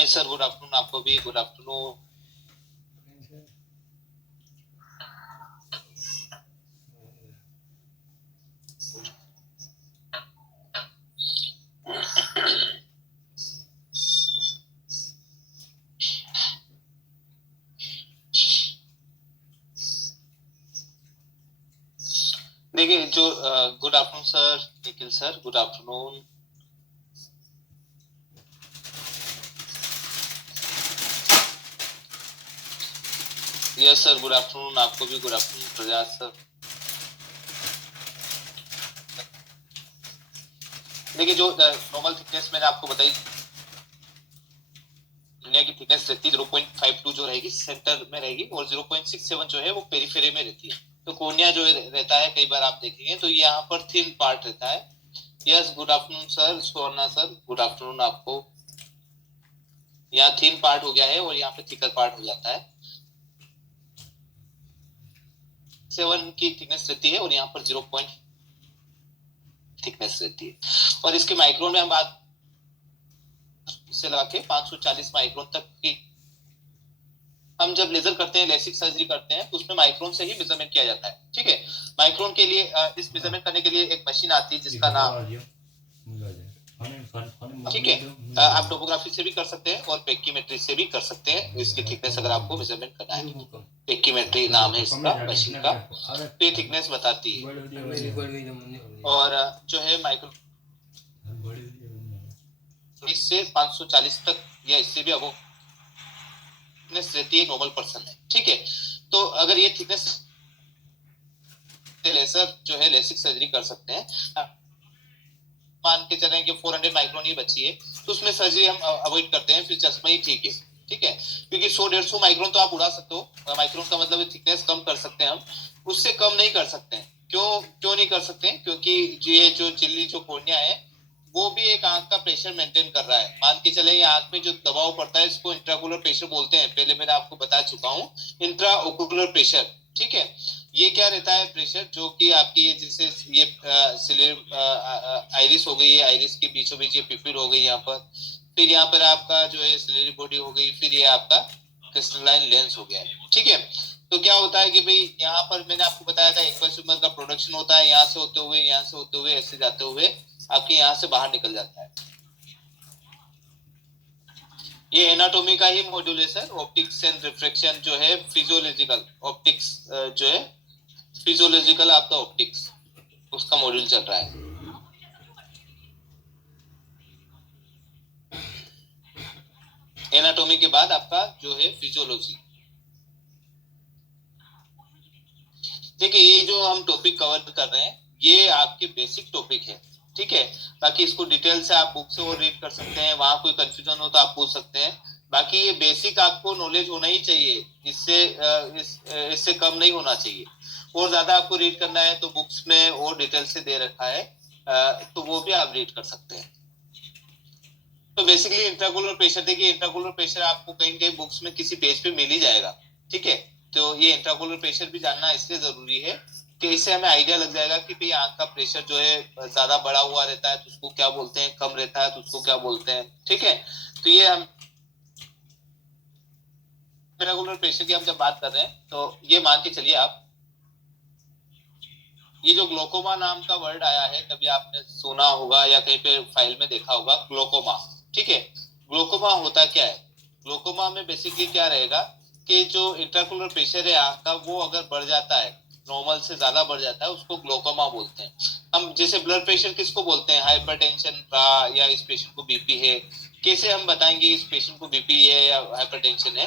Amit sir good afternoon, आपको भी good afternoon. देखिए जो good afternoon sir, Nikhil sir good afternoon. Yes sir good afternoon, आपको भी गुड आफ्टरनून प्रयास सर। देखिए जो नॉर्मल थिकनेस मैंने आपको बताई, दुनिया की थिकनेस रहती है 0.52 जो रहेगी सेंटर में रहेगी, और 0.67 जो है वो पेरिफेरी में रहती है। तो कोर्निया जो रहता है, कई बार आप देखेंगे तो यहाँ पर थिन पार्ट रहता है। Yes good afternoon sir, Swarna sir good afternoon आपको। यहाँ थिन पार्ट हो गया है और यहाँ पे थिकर पार्ट हो जाता है। 7 की थिकनेस रहती है और यहाँ पर 0. थिकनेस रहती है। और इसके माइक्रोन में हम बात से लगा के 540 माइक्रोन तक की, हम जब लेजर करते हैं, लेसिक सर्जरी करते हैं, तो उसमें माइक्रोन से ही मेजरमेंट किया जाता है। ठीक है, माइक्रोन के लिए इस मेजरमेंट करने के लिए एक मशीन आती है जिसका नाम, ठीक है, आप टोपोग्राफी से भी कर सकते हैं और पेक्कीमेट्री से भी कर सकते हैं। इसकी थिकनेस अगर आपको मेजरमेंट करना है, पेक्कीमेट्री नाम है इसका मशीन का, तो ये थिकनेस बताती है। और जो है माइक्रो इससे 540 तक या इससे भी अब थिकनेस रहती है नॉर्मल पर्सन है। ठीक है, तो अगर ये थिकनेस लेसर जो है लेसिक सर्जरी कर सकते हैं, मान के चलें कि 400 माइक्रोन ही बची है, तो उसमें सर्जरी हम अवॉइड करते हैं, फिर चश्मा ही ठीक है। ठीक है, क्योंकि 100-150 माइक्रोन तो आप उड़ा सकते हो, माइक्रोन का मतलब थिकनेस कम कर सकते हैं हम, उससे कम नहीं कर सकते हैं। क्यों नहीं कर सकते हैं? क्योंकि ये जो चिल्ली जो कोर्निया है वो भी एक आंख का प्रेशर मेंटेन कर रहा है। मान के चले ये आंख में जो दबाव पड़ता है इसको इंट्राओकुलर प्रेशर बोलते हैं, पहले मैंने आपको बता चुका हूँ, इंट्राओकुलर प्रेशर। ठीक है, ये क्या रहता है प्रेशर, जो कि आपकी ये जैसे ये आइरिस हो गई है, आइरिस के बीचों बीच ये पिपिल हो गई यहाँ पर, फिर यहाँ पर आपका जो है सिलेरी बॉडी हो गई, फिर ये आपका क्रिस्टलाइन लेंस हो गया है। ठीक है, तो क्या होता है कि भाई यहाँ पर मैंने आपको बताया था एक्वासिमर का प्रोडक्शन होता है, यहाँ से होते हुए यहाँ से होते हुए ऐसे जाते हुए आपके यहाँ से बाहर निकल जाता है। ये एनाटोमी का ही मॉड्यूल है सर, ऑप्टिक्स एंड रिफ्रैक्शन जो है, फिजियोलॉजिकल ऑप्टिक्स जो है, फिजियोलॉजिकल आपका ऑप्टिक्स, उसका मॉड्यूल चल रहा है। एनाटोमी के बाद आपका जो है फिजियोलॉजी। देखिए ये जो हम टॉपिक कवर कर रहे हैं ये आपके बेसिक टॉपिक है। ठीक है, बाकी इसको डिटेल से आप बुक से और रीड कर सकते हैं, वहां कोई कंफ्यूजन हो तो आप पूछ सकते हैं। बाकी ये बेसिक आपको नॉलेज होना ही चाहिए, इससे कम नहीं होना चाहिए। और ज्यादा आपको रीड करना है तो बुक्स में और डिटेल से दे रखा है, तो वो भी आप रीड कर सकते हैं। तो बेसिकली इंट्राकुलर प्रेशर, देखिए इंट्राकुलर प्रेशर आपको कहीं कहीं बुक्स में किसी पेज पे मिल ही जाएगा। ठीक है, तो ये इंट्राकुलर प्रेशर भी जानना इसलिए जरूरी है कि इससे हमें आइडिया लग जाएगा कि भाई आंख का प्रेशर जो है ज्यादा बढ़ा हुआ रहता है तो उसको क्या बोलते हैं, कम रहता है तो उसको क्या बोलते हैं। ठीक है, तो ये हम इंट्राकुलर प्रेशर की हम जब बात कर रहे हैं तो ये मान के चलिए आप, ये जो ग्लोकोमा नाम का वर्ड आया है कभी आपने सुना होगा या कहीं पे फाइल में देखा होगा, ग्लोकोमा। ठीक है, ग्लोकोमा होता क्या है? ग्लोकोमा में बेसिकली क्या रहेगा कि जो इंट्राकुलर प्रेशर है आंख का वो अगर बढ़ जाता है, नॉर्मल से ज्यादा बढ़ जाता है, उसको ग्लोकोमा बोलते हैं। हम जैसे ब्लड प्रेशर किसको बोलते हैं, हाइपरटेंशन का, या इस पेशेंट को बीपी है, कैसे हम बताएंगे इस पेशेंट को बीपी है या हाइपरटेंशन है?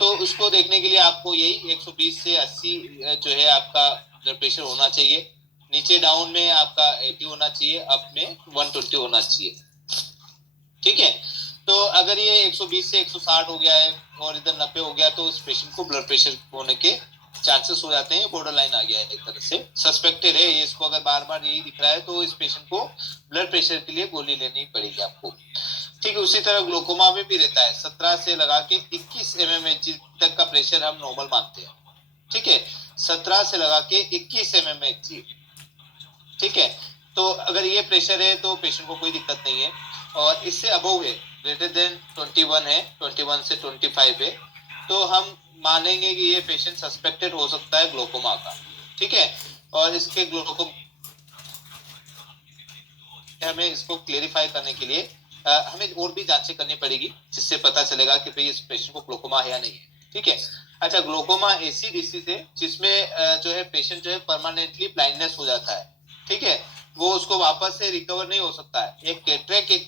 तो उसको देखने के लिए आपको यही 120 से 80 जो है आपका ब्लड प्रेशर होना चाहिए। नीचे डाउन में आपका 80 होना चाहिए, अप में 120 होना चाहिए। ठीक है, तो अगर ये 120 से 160 हो गया है और इधर 90 हो गया तो इस पेशेंट को ब्लड प्रेशर होने के चांसेस हो जाते हैं, बॉर्डर लाइन आ गया है, एक तरह से सस्पेक्टेड है ये। इसको अगर बार बार यही दिख रहा है तो इस पेशेंट को ब्लड प्रेशर के लिए गोली लेनी पड़ेगी आपको। ठीक है, उसी तरह ग्लोकोमा में भी रहता है, 17 से लगा के 21 mmHg तक का प्रेशर हम नॉर्मल मानते हैं। ठीक है, 17 से लगा के 21 mmHg। ठीक है, तो अगर ये प्रेशर है तो पेशेंट को कोई दिक्कत नहीं है, और इससे अबव है ग्रेटर देन 21 है, 21 से 25 है, तो हम मानेंगे कि ये पेशेंट सस्पेक्टेड हो सकता है ग्लोकोमा का। ठीक है, और इसके ग्लोकोमा हमें इसको क्लेरिफाई करने के लिए हमें और भी जांचें करनी पड़ेगी, जिससे पता चलेगा कि भाई इस पेशेंट को ग्लोकोमा है या नहीं है। ठीक है, अच्छा ग्लोकोमा ऐसी डिसीज है जिसमें जो है पेशेंट जो है परमानेंटली ब्लाइंडनेस हो जाता है। ठीक है, वो उसको वापस से रिकवर नहीं हो सकता है। एक कैटरेक, एक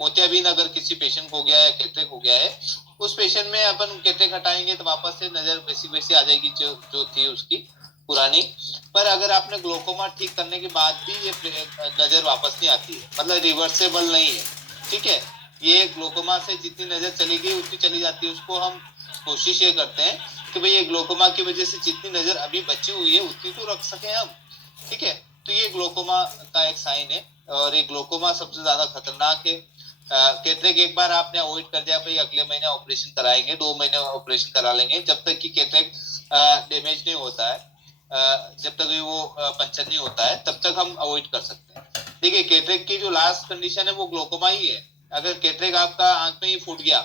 मोतियाबिंद अगर किसी पेशेंट को हो गया है, कैटरेक हो गया है, उस पेशेंट में अपन कैटरेक हटाएंगे तो वापस से नजर वैसी वैसी आ जाएगी जो जो थी उसकी पुरानी। पर अगर आपने ग्लोकोमा ठीक करने के बाद भी ये नजर वापस नहीं आती है, मतलब रिवर्सेबल नहीं है। ठीक है, ये ग्लोकोमा से जितनी नजर चली गई उतनी चली जाती है। उसको हम कोशिश ये करते हैं कि भाई ये ग्लोकोमा की वजह से जितनी नजर अभी बची हुई है उतनी तो रख सके हम। ठीक है, तो ये ग्लोकोमा का एक साइन है, और ये ग्लोकोमा सबसे ज्यादा खतरनाक है। कैटरेक एक बार आपने अवॉइड कर दिया, भाई अगले महीने ऑपरेशन कराएंगे, 2 महीने ऑपरेशन करा लेंगे, जब तक कि कैटरेक डैमेज नहीं होता है, जब तक वो पंचर नहीं होता है, तब तक हम अवॉइड कर सकते हैं। देखिए कैटरेक की जो लास्ट कंडीशन है वो ग्लोकोमा ही है। अगर कैटरेक आपका आंख में ही फूट गया,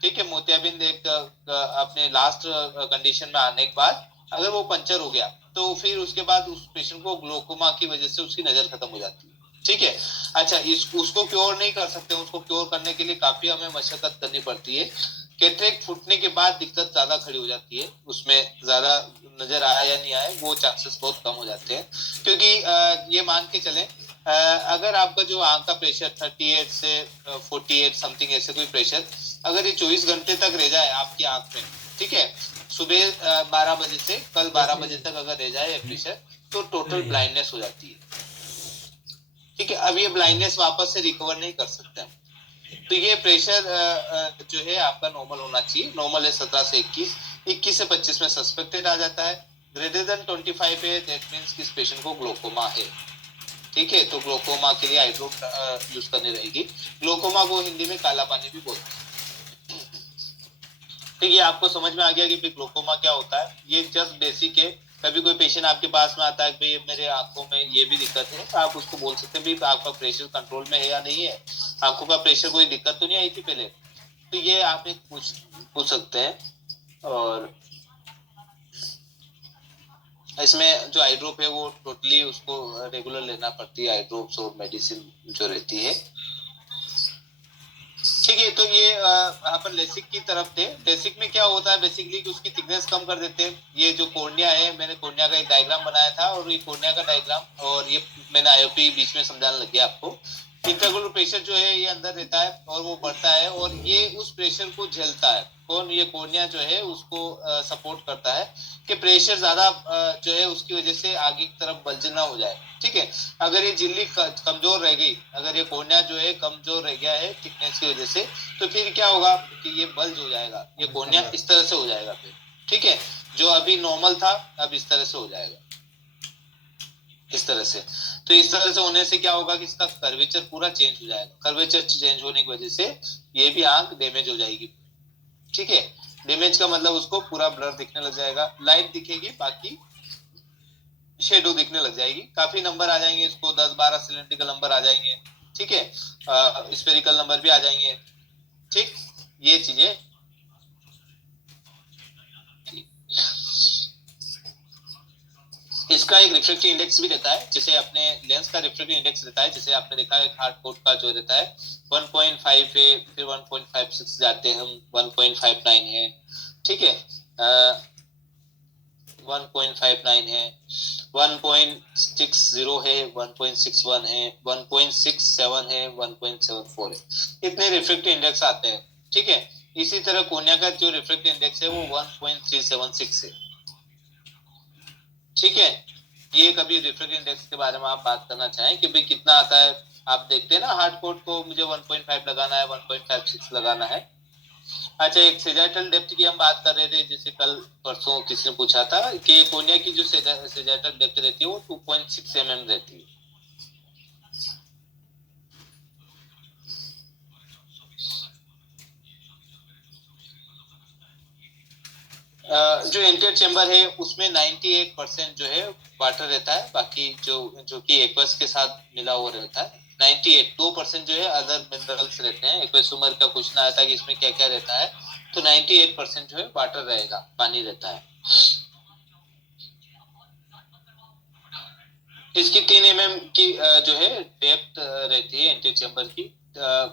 ठीक है, मोतियाबिंद एक अपने लास्ट कंडीशन में आने के बाद अगर वो पंचर हो गया, तो फिर उसके बाद उस पेशेंट को ग्लोकोमा की वजह से उसकी नजर खत्म हो जाती है। ठीक है, अच्छा उसको क्योर नहीं कर सकते, उसको क्योर करने के लिए काफी हमें मशक्कत करनी पड़ती है। कैटरेक फूटने के बाद दिक्कत ज्यादा खड़ी हो जाती है, उसमें ज्यादा नजर आया या नहीं आया वो चांसेस बहुत कम हो जाते हैं। क्योंकि ये मान के चलें, अगर आपका जो आंख का प्रेशर 38 से 48 समथिंग ऐसे कोई प्रेशर अगर ये 24 घंटे तक रह जाए आपकी आंख में, ठीक है, सुबह 12 बजे से कल 12 बजे तक अगर रह जाए ये प्रेशर, तो टोटल ब्लाइंडनेस हो जाती है। ठीक है, अब ये ब्लाइंडनेस वापस से रिकवर नहीं कर सकते हैं। तो ये प्रेशर जो है आपका नॉर्मल होना चाहिए। नॉर्मल है 17 से 21, 21 से 25 में सस्पेक्टेड आ जाता है। ग्रेटर देन 25 है, दैट मींस कि इस पेशेंट को ग्लोकोमा है। ठीक है, तो ग्लोकोमा के लिए आई ड्रॉप यूज करनी रहेगी। ग्लोकोमा को हिंदी में काला पानी भी बोलते हैं। ठीक है, आपको समझ में आ गया कि ग्लोकोमा क्या होता है। ये जस्ट बेसिक है। कभी कोई पेशेंट आपके पास में आता है कि भाई मेरे आंखों में ये भी दिक्कत है, तो आप उसको बोल सकते हैं भाई आपका प्रेशर कंट्रोल में है या नहीं है, आंखों का प्रेशर कोई दिक्कत तो नहीं आई थी पहले। तो ये आप एक पूछ सकते हैं। और इसमें जो आई ड्रॉप है वो टोटली उसको रेगुलर लेना पड़ती है, आई ड्रॉप्स और मेडिसिन जो रहती है। ठीक है, तो ये यहाँ पर लेसिक की तरफ थे। लेसिक में क्या होता है बेसिकली कि उसकी थिकनेस कम कर देते हैं। ये जो कॉर्निया है, मैंने कॉर्निया का एक डायग्राम बनाया था, और ये कॉर्निया का डायग्राम और ये मैंने आईओपी बीच में समझाने लग गया आपको। इंट्राओकुलर प्रेशर जो है ये अंदर रहता है और वो बढ़ता है, और ये उस प्रेशर को झेलता है। कौन? ये कॉर्निया जो है उसको सपोर्ट करता है कि प्रेशर ज्यादा जो है उसकी वजह से आगे की तरफ बल्ज ना हो जाए। ठीक है, अगर ये झिल्ली कमजोर रह गई, अगर ये कॉर्निया जो है कमजोर रह गया है थिकनेस की वजह से, तो फिर क्या होगा कि ये बल्ज हो जाएगा, ये कॉर्निया इस तरह से हो जाएगा फिर। ठीक है, जो अभी नॉर्मल था अब इस तरह से हो जाएगा, इस तरह से। तो इस तरह से होने से क्या होगा कि इसका कर्वेचर पूरा चेंज हो जाएगा। कर्वेचर चेंज होने की वजह से ये भी आंख डैमेज हो जाएगी। ठीक है, डैमेज का मतलब उसको पूरा ब्लर दिखने लग जाएगा, लाइट दिखेगी, बाकी शेडो दिखने लग जाएगी। काफी नंबर आ जाएंगे इसको, 10-12 सिलेंड्रिकल नंबर आ जाएंगे। ठीक है, स्फेरिकल नंबर भी आ जाएंगे। ठीक, ये चीजें। इसका एक रिफ्रैक्टिव इंडेक्स भी रहता है, जैसे अपने लेंस का रिफ्रैक्टिव इंडेक्स रहता है, जैसे आपने देखा है हार्ड कोट का जो रहता है 1.5 है, फिर 1.56 जाते हैं हम, 1.59 है। ठीक है, 1.59 है, 1.60 है, 1.61 है, 1.67 है, 1.74 है। इतने रिफ्रैक्टिव इंडेक्स आते हैं। ठीक है, इसी तरह कोनिया का जो रिफ्रैक्टिव इंडेक्स है वो 1.376 है। ठीक है, ये कभी रिफ्रैक्टिव इंडेक्स के बारे में आप बात करना चाहें कि भाई कितना आता है, आप देखते हैं ना हार्ड कोट को, मुझे 1.5 लगाना है, 1.56 लगाना है। अच्छा, एक सेजाइटल डेप्थ की हम बात कर रहे थे, जैसे कल परसों किसी ने पूछा था कि कोनिया की जो सेजाइटल डेप्थ रहती है वो 2.6 mm रहती है। जो एंटीरियर चेंबर है उसमें 98% जो है वाटर रहता है, बाकी जो जो कि एक्वस के साथ मिला हुआ रहता है। 98 2% जो है अदर मिनरल्स रहते हैं। एक बार सुमर का क्वेश्चन आया था कि इसमें क्या क्या रहता है, तो 98% जो है वाटर रहेगा, पानी रहता है। इसकी 3 mm की जो है डेप्थ रहती है एंटी चेम्बर की।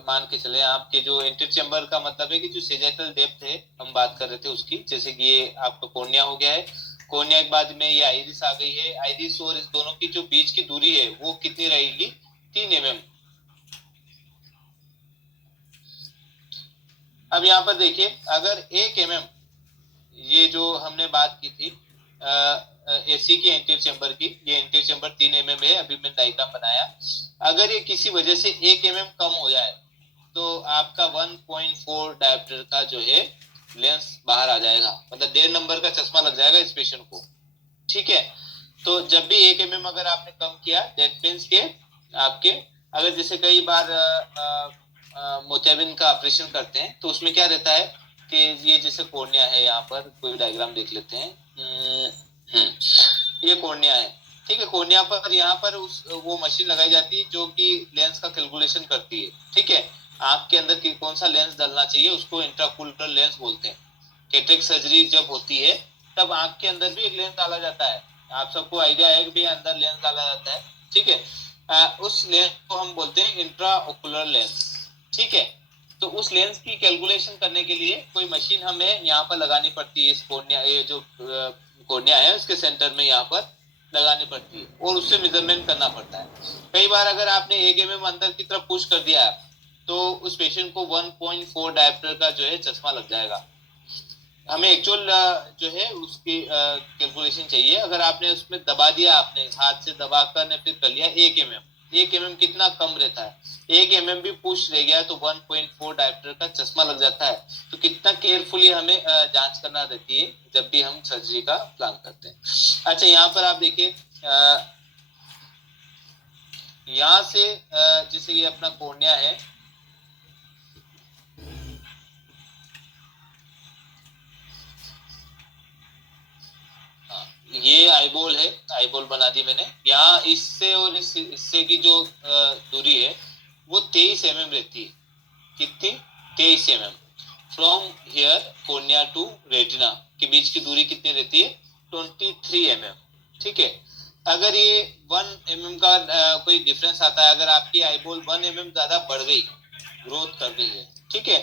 मान के चले आपके जो एंटी चेम्बर का मतलब है कि जो सेजेटल डेप्थ है, हम बात कर रहे थे उसकी, जैसे कि ये आपका कॉर्निया हो गया है, कॉर्निया के बाद में ये आइरिस आ गई है, आइरिस और इस दोनों की जो बीच की दूरी है वो कितनी रहेगी, 3 mm। अब यहाँ पर देखिए, अगर 1 mm, ये जो हमने बात की थी एसी की एंटीरियर चेंबर की, ये एंटीरियर चेंबर 3 mm है, अभी मैंने डायग्राम बनाया। अगर ये किसी वजह से 1 mm कम हो जाए तो आपका 1.4 डायोप्टर का जो है लेंस बाहर आ जाएगा, मतलब 1.5 नंबर का चश्मा लग जाएगा इस पेशेंट को। ठीक है, तो जब भी 1 mm अगर आपने कम किया, दैट मीन्स के आपके, अगर जैसे कई बार मोतियाबिंद का ऑपरेशन करते हैं तो उसमें क्या रहता है कि ये जैसे कॉर्निया है, यहाँ पर कोई डायग्राम देख लेते हैं। ये कॉर्निया है, ठीक है। कॉर्निया पर यहाँ पर वो मशीन लगाई जाती है जो कि लेंस का कैलकुलेशन करती है। ठीक है, आंख के अंदर कौन सा लेंस डलना चाहिए उसको इंट्राकुलर लेंस बोलते हैं। कैटरेक्ट सर्जरी जब होती है तब आंख के अंदर भी एक लेंस डाला जाता है, आप सबको आइडिया है कि भी अंदर लेंस डाला जाता है। ठीक है, उस लेंस को हम बोलते हैं इंट्रा ओकुलर लेंस। ठीक है, तो उस लेंस की कैलकुलेशन करने के लिए कोई मशीन हमें यहाँ पर लगानी पड़ती है, इस कॉर्निया, ये जो कॉर्निया है उसके सेंटर में यहाँ पर लगानी पड़ती है और उससे मेजरमेंट करना पड़ता है। कई बार अगर आपने 1 mm अंदर की तरफ पुश कर दिया तो उस पेशेंट को 1.4 डायोप्टर का जो है चश्मा लग जाएगा। हमें एक्चुअल जो है उसकी कैलकुलेशन चाहिए। अगर आपने उसमें दबा दिया, आपने हाथ से दबा कर फिर कर लिया 1 mm, 1 mm कितना कम रहता है, 1 mm भी पुश रह गया तो 1.4 डायोप्टर का चश्मा लग जाता है। तो कितना केयरफुली हमें जांच करना रहती है जब भी हम सर्जरी का प्लान करते हैं। अच्छा, यहाँ पर आप देखिए, यहाँ से जैसे ये अपना कॉर्निया है, ये आईबॉल है, आईबॉल बना दी मैंने। यहाँ इससे और इससे की जो दूरी है वो 23 mm रहती है। कितनी, 23 mm। From here cornea to retina के बीच की दूरी कितनी रहती है, 23 mm। ठीक है, अगर ये 1 mm का कोई डिफरेंस आता है, अगर आपकी आईबॉल 1 mm ज्यादा बढ़ गई, ग्रोथ कर गई है, ठीक है,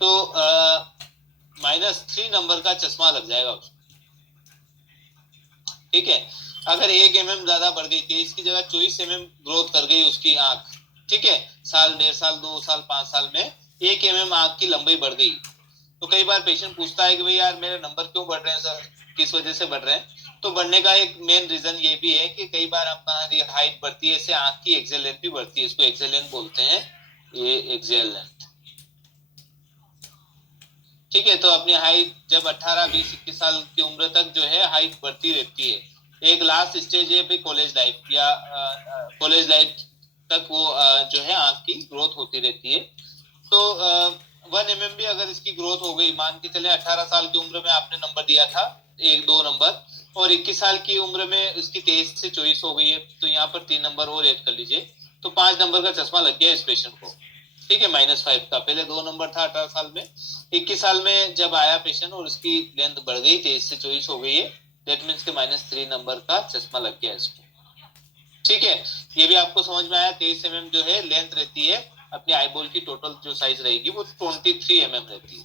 तो -3 नंबर का चश्मा लग जाएगा उसको। ठीक है, अगर 1 mm ज्यादा बढ़ गई, 23 की जगह 24 mm ग्रोथ कर गई उसकी आंख, ठीक है, साल, 1.5 साल, 2 साल, 5 साल में 1 mm आंख की लंबाई बढ़ गई, तो कई बार पेशेंट पूछता है कि भाई यार मेरे नंबर क्यों बढ़ रहे हैं सर, किस वजह से बढ़ रहे हैं। तो बढ़ने का एक मेन रीजन ये भी है कि कई बार हमारी हाइट बढ़ती है, इससे आंख की एक्सेल लेंथ भी बढ़ती है, इसको एक्सेल लेंथ बोलते हैं, ये एक्सेल लेंथ। ठीक है, तो अपनी हाइट जब 18, 20, 21 साल की उम्र तक जो है हाइट बढ़ती रहती है। एक लास्ट स्टेज है भी कॉलेज लाइफ, या कॉलेज लाइफ तक वो जो है आंख की ग्रोथ होती रहती है। तो 1 mm भी अगर इसकी ग्रोथ हो गई, मान के चले 18 साल की उम्र में आपने नंबर दिया था 1-2 नंबर, और 21 साल की उम्र में इसकी 23 से 24 हो गई है, तो यहाँ पर 3 नंबर और ऐड कर लीजिए, तो 5 नंबर का चश्मा लग गया इस पेशेंट को। ठीक है, -5 का, पहले 2 नंबर था 18 साल में, 21 साल में जब आया पेशेंट और उसकी लेंथ बढ़ गई, 23 से 24 हो गई है, दैट मीन्स के -3 नंबर का चश्मा लग गया इसको। ठीक है, ये भी आपको समझ में आया। 23 mm जो है लेंथ रहती है अपनी आईबॉल की, टोटल जो साइज रहेगी वो 23 mm रहती है।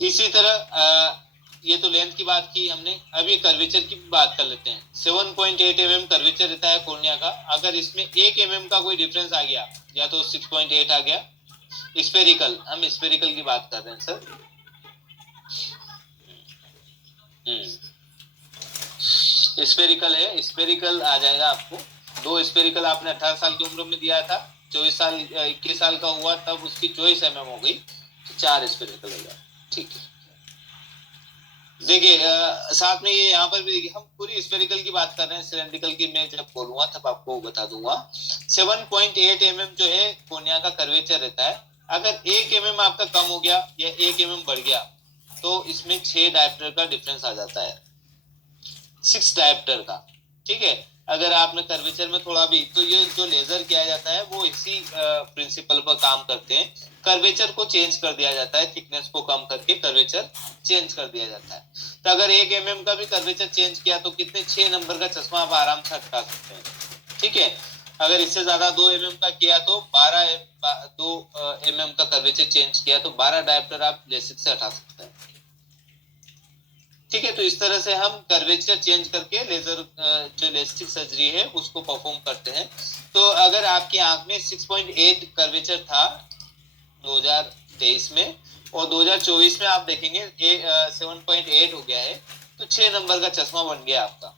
इसी तरह ये तो लेंथ की बात की हमने, अभी कर्वेचर की बात कर लेते हैं। 7.8 mm कर्वेचर रहता है कॉर्निया का। अगर इसमें 1 mm का कोई डिफरेंस आ गया, या तो 6.8 आ गया, स्पेरिकल, हम स्पेरिकल की बात कर रहे हैं सर। स्पेरिकल है, स्पेरिकल आ जाएगा आपको। 2 स्पेरिकल आपने 18 साल की उम्र में दिया था, 24 साल 21 साल का हुआ तब उसकी 24 mm हो गई, तो 4 स्पेरिकल हो गया। ठीक है, देखिए साथ में ये यहाँ पर भी देखिए, हम पूरी स्पेरिकल की बात कर रहे हैं, सिलेंड्रिकल की मैं जब बोलूंगा तब आपको बता दूंगा। 7.8 mm जो है कॉर्निया का कर्वेचर रहता है। अगर 1 mm आपका कम हो गया या 1 mm बढ़ गया तो इसमें 6 डायोप्टर का डिफरेंस आ जाता है, 6 डायोप्टर का। ठीक है, अगर आपने कर्वेचर में थोड़ा भी, तो ये जो लेजर किया जाता है वो इसी प्रिंसिपल पर काम करते हैं। कर्वेचर को चेंज कर दिया जाता है, थिकनेस को कम करके कर्वेचर चेंज कर दिया जाता है। तो अगर 1 mm का भी कर्वेचर चेंज किया तो कितने 6 नंबर का चश्मा आप आराम से हटा सकते हैं, ठीक है। अगर इससे ज्यादा 2 mm का किया तो 2 mm का कर्वेचर चेंज किया तो 12 डायप्टर आप लेसिक से हटा सकते हैं, ठीक है। तो इस तरह से हम कर्वेचर चेंज करके लेजर जो लेसिक सर्जरी है उसको परफॉर्म करते हैं। तो अगर आपकी आंख में 6.8 कर्वेचर था 2023 में और 2024 में आप देखेंगे 7.8 हो गया है, तो 6 नंबर का चश्मा बन गया आपका,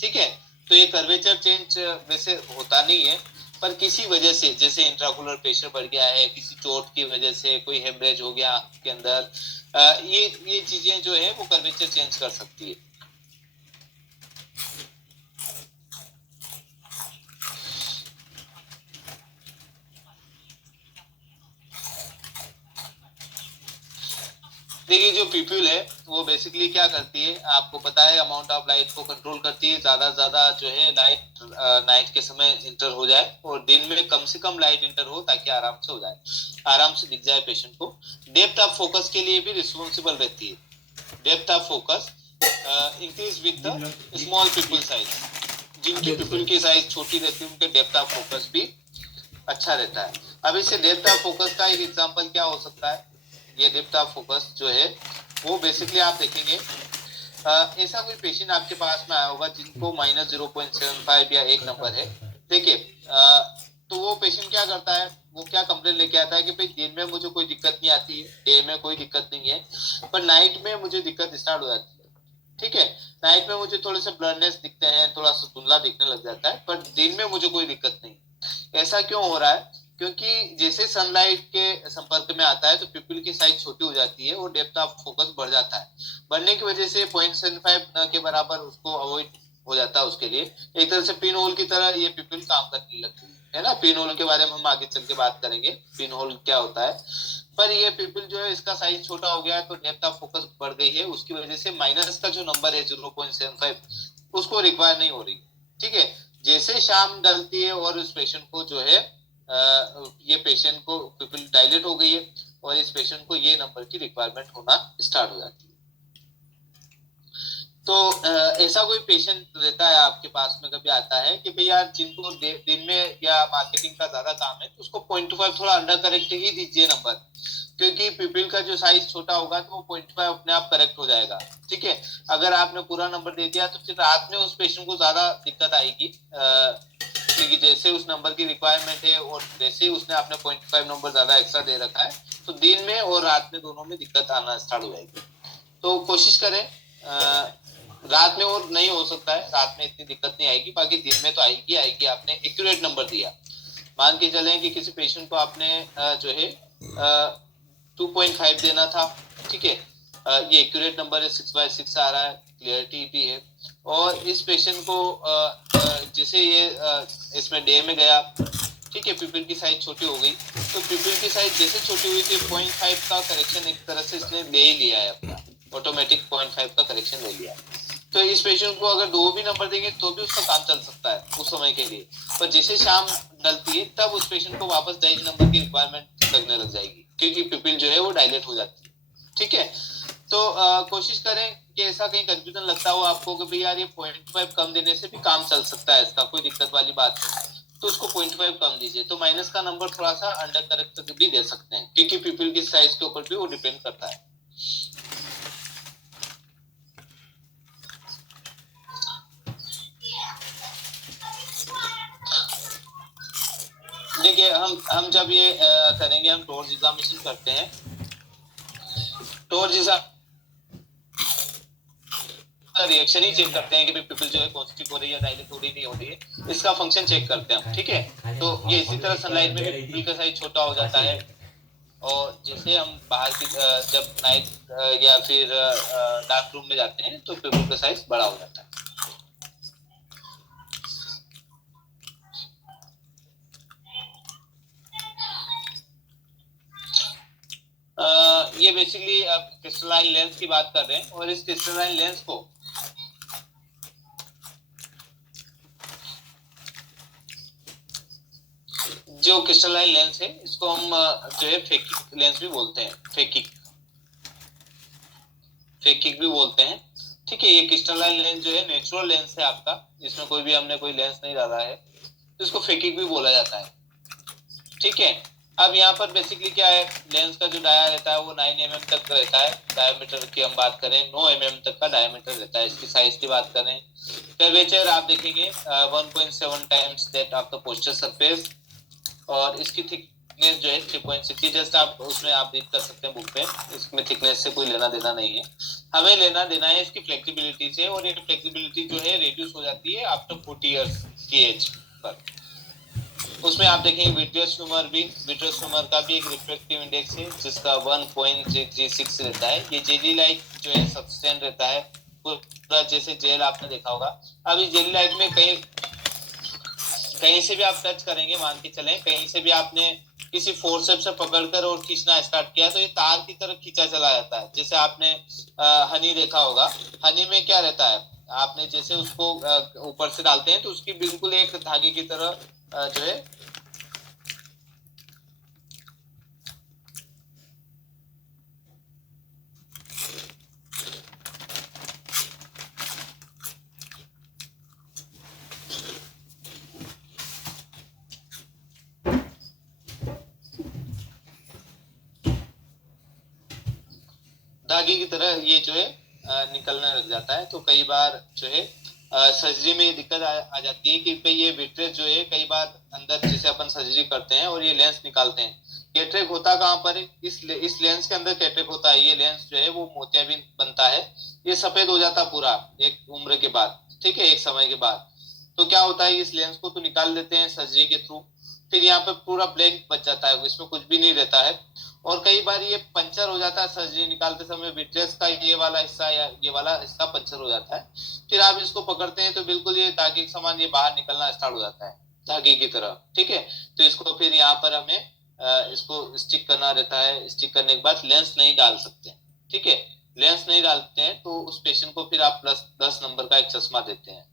ठीक है। तो ये कर्वेचर चेंज वैसे होता नहीं है, पर किसी वजह से, जैसे इंट्राकुलर प्रेशर बढ़ गया है, किसी चोट की वजह से कोई हेमरेज हो गया आंख के अंदर, ये चीजें जो है वो कर्वेचर चेंज कर सकती है। देखिए जो पीप्यूल है वो बेसिकली क्या करती है, आपको पता है, अमाउंट ऑफ लाइट को कंट्रोल करती है। ज्यादा ज्यादा जो है लाइट नाइट के समय इंटर हो जाए और दिन में कम से कम लाइट इंटर हो, ताकि आराम से हो जाए, आराम से दिख जाए पेशेंट को। डेप्थ ऑफ फोकस के लिए भी रिस्पॉन्सिबल रहती है। Depth of focus increase with the small people size. जिनकी पीपल की साइज छोटी रहती है उनके डेप्थ ऑफ फोकस भी अच्छा रहता है। अब इससे डेप्थ ऑफ फोकस का एक एग्जांपल क्या हो सकता है, ये डेप्थ ऑफ फोकस जो है वो बेसिकली आप देखेंगे, ऐसा कोई पेशेंट आपके पास में आया होगा जिनको -0.75 या 1 नंबर है, देखिए। तो वो पेशेंट क्या करता है, वो क्या कंप्लेन लेके आता है कि भाई दिन में मुझे कोई दिक्कत नहीं आती है, डे में कोई दिक्कत नहीं है, पर नाइट में मुझे दिक्कत स्टार्ट हो जाती है, ठीक है। नाइट में मुझे थोड़े से ब्लरनेस दिखते हैं, थोड़ा सा धुंधला दिखने लग जाता है, पर दिन में मुझे कोई दिक्कत नहीं। ऐसा क्यों हो रहा है, क्योंकि जैसे सनलाइट के संपर्क में आता है तो पिपल की साइज छोटी हो जाती है और डेप्थ ऑफ फोकस बढ़ जाता है। बढ़ने की वजह से 0.75 के बराबर उसको अवॉइड हो जाता है। उसके लिए एक तरह से पिन होल की तरह ये पिपल काम करने लगती है ना। पिन होल के बारे में हम आगे चल के बात करेंगे, पिन होल क्या होता है। पर ये पिपल जो है इसका साइज छोटा हो गया है तो डेप्थ ऑफ फोकस बढ़ गई है, उसकी वजह से माइनस का जो नंबर है 0.75 उसको रिक्वायर नहीं हो रही, ठीक है। जैसे शाम ढलती है और उस पेशेंट को जो है ये पेशेंट को पिपल डायलेट हो गई है और इस पेशेंट को ये नंबर की रिक्वायरमेंट होना स्टार्ट हो जाती है। तो ऐसा कोई पेशेंट रहता है आपके पास में, कभी आता है कि भाई यार जिनको दिन में या मार्केटिंग का ज्यादा काम है तो उसको 0.5 थोड़ा अंडर करेक्ट ही दीजिए नंबर, क्योंकि पिपिल का जो साइज छोटा होगा तो वो 0.5 अपने आप करेक्ट हो जाएगा, ठीक है। अगर आपने पूरा नंबर दे दिया तो फिर रात में उस पेशेंट को ज्यादा दिक्कत आएगी, क्योंकि जैसे उस नंबर की रिक्वायरमेंट है और जैसे ही उसने आपने 0.5 नंबर ज्यादा एक्स्ट्रा दे रखा है तो दिन में और रात में दोनों में दिक्कत आना स्टार्ट हो जाएगी। तो कोशिश करें, रात में और नहीं हो सकता है, रात में इतनी दिक्कत नहीं आएगी, बाकी दिन में तो आएगी आएगी। आपने एक्यूरेट नंबर दिया, मान के चलें कि किसी पेशेंट को आपने जो है 2.5 देना था, ठीक है। ये एक्यूरेट नंबर है, 6/6 आ रहा है, क्लियरिटी भी है। और इस पेशेंट को जैसे ये इसमें डे में गया, ठीक है, पिपिल की साइज छोटी हो गई, तो पिपिल की साइज जैसे छोटी हुई थी 0.5 का करेक्शन एक तरह से इसने ले ही लिया है अपना, ऑटोमेटिक 0.5 का करेक्शन ले लिया है। तो इस पेशेंट को अगर 2 भी नंबर देंगे तो भी उसका काम चल सकता है उस समय के लिए, पर जैसे शाम डलती है तब उस पेशेंट को वापस 2.5 नंबर की रिक्वायरमेंट लगने लग जाएगी, क्योंकि पिपिल जो है वो डायलेट हो जाती है, ठीक है। तो कोशिश करें कि ऐसा कहीं कंफ्यूजन लगता हो आपको कि भाई यार ये 0.5 कम देने से भी काम चल सकता है, इसका कोई दिक्कत वाली बात नहीं, तो उसको 0.5 कम दीजिए। तो माइनस का नंबर थोड़ा सा अंडर करेक्ट भी दे सकते हैं, क्योंकि पीपल की साइज के ऊपर भी वो डिपेंड करता है। देखिए हम जब ये करेंगे, हम टॉर्च एग्जामिनेशन करते हैं। टॉर्च रिएक्शन ही चेक करते हैं कि पीपल जो है कॉन्स्टिक हो रही है, डायलेट हो रही नहीं हो रही है, इसका फंक्शन चेक करते हैं, ठीक है। तो ये इसी तरह सनलाइट में भी पीपल का साइज छोटा हो जाता है, और जैसे हम बाहर की जब नाइट या फिर डार्क रूम में जाते हैं तो पीपल का साइज बड़ा हो जाता है। ये बेसिकली आप क्रिस्टलाइन लेंस की बात कर रहे हैं, और इस क्रिस्टलाइन लेंस को जो क्रिस्टलाइन लेंस है इसको हम जो है फेकिक लेंस भी बोलते हैं, फेकिक भी बोलते हैं। ठीक है, ये क्रिस्टलाइन लेंस जो है नेचुरल लेंस है आपका, इसमें हमने कोई लेंस नहीं डाला है, तो इसको फेकिक भी बोला जाता है। ठीक है, अब यहाँ पर बेसिकली क्या है, लेंस का जो डाया रहता है वो 9 mm तक रहता है। डायमीटर की हम बात करें 9 mm तक का डायमीटर रहता है। इसकी साइज की बात करें, कर्वेचर आप देखेंगे 1.7 times that of the poster surface, और इसकी थिकनेस जो है 3.6, जस्ट आप उसमें आप रीड कर सकते हैं बुक पे, इसमें थिकनेस से कोई लेना देना नहीं है। हमें लेना देना है इसकी फ्लेक्सिबिलिटी से, और ये फ्लेक्सिबिलिटी जो है रिड्यूस हो जाती है आफ्टर 40 इयर्स की एज पर। उसमें आप देखेंगे विट्रियस ह्यूमर का भी एक रिफ्रैक्टिव इंडेक्स है जिसका 1.336 रहता है। ये जेली लाइट जो है सब्सटेंस रहता है पूरा, जैसे जेल आपने देखा होगा। अब इस जेली लाइट में कहीं से भी आप टच करेंगे, मान के चलें कहीं से भी आपने किसी फोर्सेप्स से पकड़कर और खींचना स्टार्ट किया तो ये तार की तरह खींचा चला जाता है। जैसे आपने हनी देखा होगा, हनी में क्या रहता है, आपने जैसे उसको ऊपर से डालते हैं तो उसकी बिल्कुल एक धागे की तरह जो है धागे की तरह ये जो है निकलने लग जाता है। तो कई बार जो है सर्जरी में दिक्कत आ जाती है कि भाई ये विट्रेस जो है कई बार अंदर, जैसे अपन सर्जरी करते हैं और ये लेंस निकालते हैं, कैटरेक्ट होता कहाँ पर है, इस लेंस के अंदर कैटरेक्ट होता है। ये लेंस जो है वो मोतियाबिंद बनता है, ये सफेद हो जाता पूरा एक उम्र के बाद, ठीक है, एक समय के बाद। तो क्या होता है, इस लेंस को तो निकाल लेते हैं सर्जरी के थ्रू, फिर यहाँ पे पूरा ब्लैंक बच जाता है, इसमें कुछ भी नहीं रहता है। और कई बार ये पंचर हो जाता है सर्जरी निकालते समय, विट्रेस का ये वाला हिस्सा या ये वाला हिस्सा पंचर हो जाता है। फिर आप इसको पकड़ते हैं तो बिल्कुल ये धागे के समान ये बाहर निकलना स्टार्ट हो जाता है, धागे की तरह। ठीक है, तो इसको फिर यहाँ पर हमें इसको स्टिक करना रहता है। स्टिक करने के बाद लेंस नहीं डाल सकते। ठीक है, लेंस नहीं डालते हैं तो उस पेशेंट को फिर आप +10 नंबर का एक चश्मा देते हैं।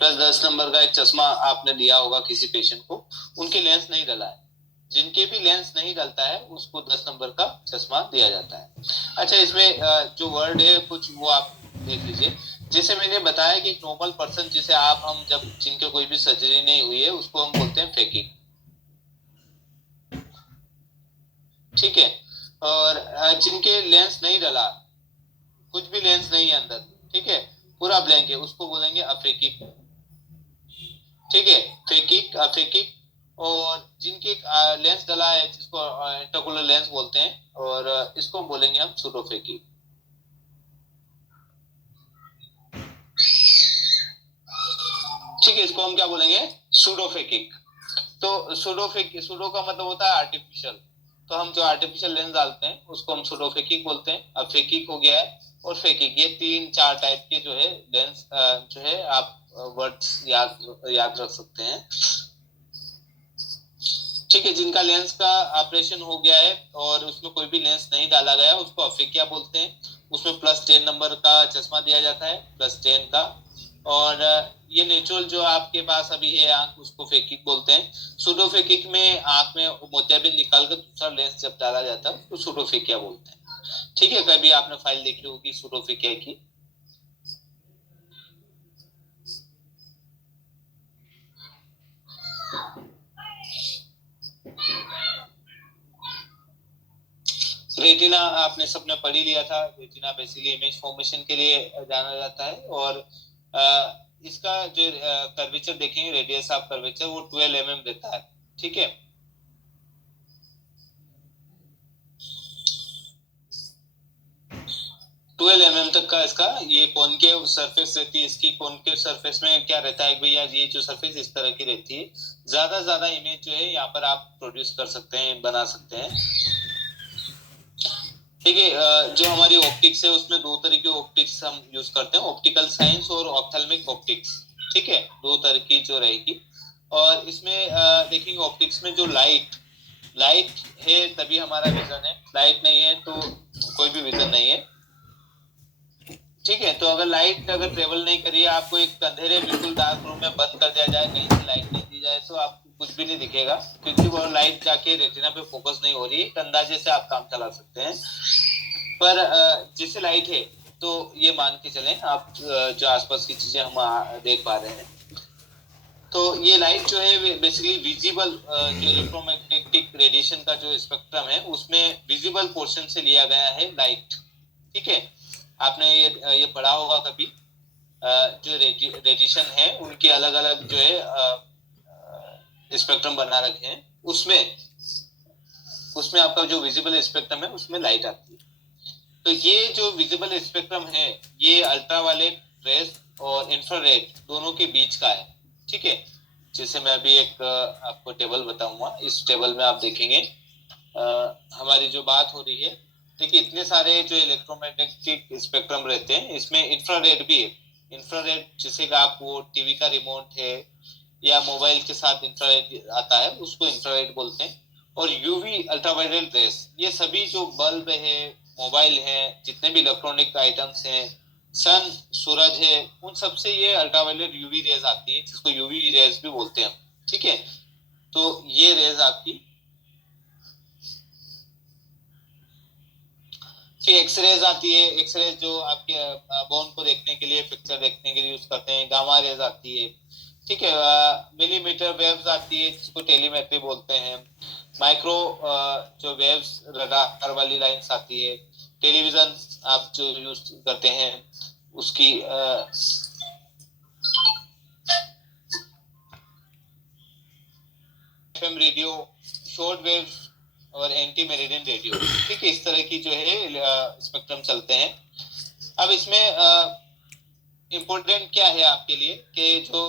+10 नंबर का एक चश्मा आपने दिया होगा किसी पेशेंट को, उनके लेंस नहीं डला है, जिनके भी लेंस नहीं डलता है उसको 10 नंबर का चश्मा दिया जाता है। अच्छा, इसमें जो वर्ड है कुछ वो आप देख लीजिए। जैसे मैंने बताया कि नॉर्मल पर्सन, जिसे आप हम जब जिनके कोई भी सर्जरी नहीं हुई है उसको हम बोलते हैं फेकिक। ठीक है, और जिनके लेंस नहीं डला, कुछ भी लेंस नहीं है अंदर, ठीक है, पूरा ब्लैंक है, उसको बोलेंगे अफेकिक। ठीक है, फेकिक, अफेकिक। और जिनके लेंस डला है जिसको इंट्राकुलर लेंस बोलते हैं, और इसको बोलेंगे हम सूडोफेकिक। ठीक है, इसको हम क्या बोलेंगे, सूडोफेकिक। तो सूडो का मतलब होता है आर्टिफिशियल, तो हम जो आर्टिफिशियल लेंस डालते हैं उसको हम सूडोफेकिक बोलते हैं। अब फेकिक हो गया है और फेकिक, ये 3-4 टाइप के जो है लेंस जो है आप वर्ड्स याद रख सकते हैं। ठीक है, जिनका लेंस का ऑपरेशन हो गया है और उसमें कोई भी लेंस नहीं डाला गया उसको अफेकिया बोलते हैं। उसमें +10 नंबर का चश्मा दिया जाता है, +10 का। और ये नेचुरल जो आपके पास अभी है आंख, उसको फेकिक बोलते हैं। सूडोफेकिक में आंख में मोतियाबिंद निकाल कर दूसरा लेंस जब डाला जाता है तो सूडोफेकिया बोलते हैं। ठीक है, कभी आपने फाइल देखी होगी सूडोफेकिया की। रेटिना आपने सबने पढ़ ही लिया था। रेटिना बेसिकली इमेज फॉर्मेशन के लिए जाना जाता है, और इसका जो कर्वेचर देखेंगे, रेडियस ऑफ कर्वेचर वो 12 mm रहता है। ठीक है, 12 mm तक का इसका ये कॉनकेव सरफेस रहती है। इसकी कॉनकेव सरफेस में क्या रहता है भैया, ये जो सरफेस इस तरह की रहती है, ज्यादा इमेज जो है यहाँ पर आप प्रोड्यूस कर सकते हैं, बना सकते हैं। ठीक है, जो हमारी ऑप्टिक्स है उसमें 2 तरह की ऑप्टिक्स हम यूज करते हैं, ऑप्टिकल साइंस और ऑप्थेल्मिक ऑप्टिक्स। ठीक है, 2 तरह की जो रहेगी। और इसमें देखेंगे ऑप्टिक्स में जो लाइट है तभी हमारा विजन है, लाइट नहीं है तो कोई भी विजन नहीं है। ठीक है, तो अगर लाइट ट्रेवल नहीं करी है, आपको एक अंधेरे बिल्कुल डार्क रूम में बंद कर दिया जाए, कहीं से लाइट नहीं दी जाए, तो आपको दिखेगा, क्योंकि वो लाइट जाके रेटिना पे फोकस नहीं हो रही है, एक अंदाजे से आप काम चला सकते हैं। पर जैसे लाइट है तो ये मान के चलें आप जो आसपास की चीजें हम देख पा रहे हैं, तो ये लाइट जो है बेसिकली विजिबल जो इलेक्ट्रोमैग्नेटिक रेडिएशन का जो स्पेक्ट्रम है उसमें विजिबल पोर्शन से लिया गया है लाइट। ठीक है, आपने ये पढ़ा होगा कभी, जो रेडिएशन है उनके अलग अलग जो है स्पेक्ट्रम बना रखे हैं, उसमें उसमें आपका जो विजिबल स्पेक्ट्रम है उसमें लाइट आती है। तो ये जो विजिबल स्पेक्ट्रम है ये अल्ट्रावायलेट रेज और इंफ्रारेड दोनों के बीच का है। ठीक है, जैसे मैं अभी एक आपको टेबल बताऊंगा, इस टेबल में आप देखेंगे हमारी जो बात हो रही है, देखिए इतने सारे जो इलेक्ट्रोमैग्नेटिक स्पेक्ट्रम रहते हैं, इसमें इंफ्रारेड भी है। इंफ्रारेड जैसे कि आप वो टीवी का रिमोट है या मोबाइल के साथ इंफ्रारेड आता है उसको इंफ्रारेड बोलते हैं। और यूवी अल्ट्रावायलेट रेस, ये सभी जो बल्ब है, मोबाइल है, जितने भी इलेक्ट्रॉनिक आइटम्स हैं, सन, सूरज है, उन सब से ये अल्ट्रावायलेट यूवी रेज आती है, जिसको यूवी रेज भी बोलते हैं। ठीक है, तो ये रेज आपकी, फिर एक्सरेज आती है। एक्सरेज जो आपके बोन को देखने के लिए, पिक्चर देखने के लिए यूज करते हैं। गामा रेज आती है। ठीक है, मिलीमीटर वेव्स आती है जिसको टेलीमेट्री बोलते हैं। माइक्रो जो वेव्स रडार वाली लाइंस आती है। टेलीविजन आप जो यूज करते हैं उसकी एफएम रेडियो, शॉर्ट वेव और एंटी मेरिडियन रेडियो। ठीक है, इस तरह की जो है स्पेक्ट्रम चलते हैं। अब इसमें इम्पोर्टेंट क्या है आपके लिए कि जो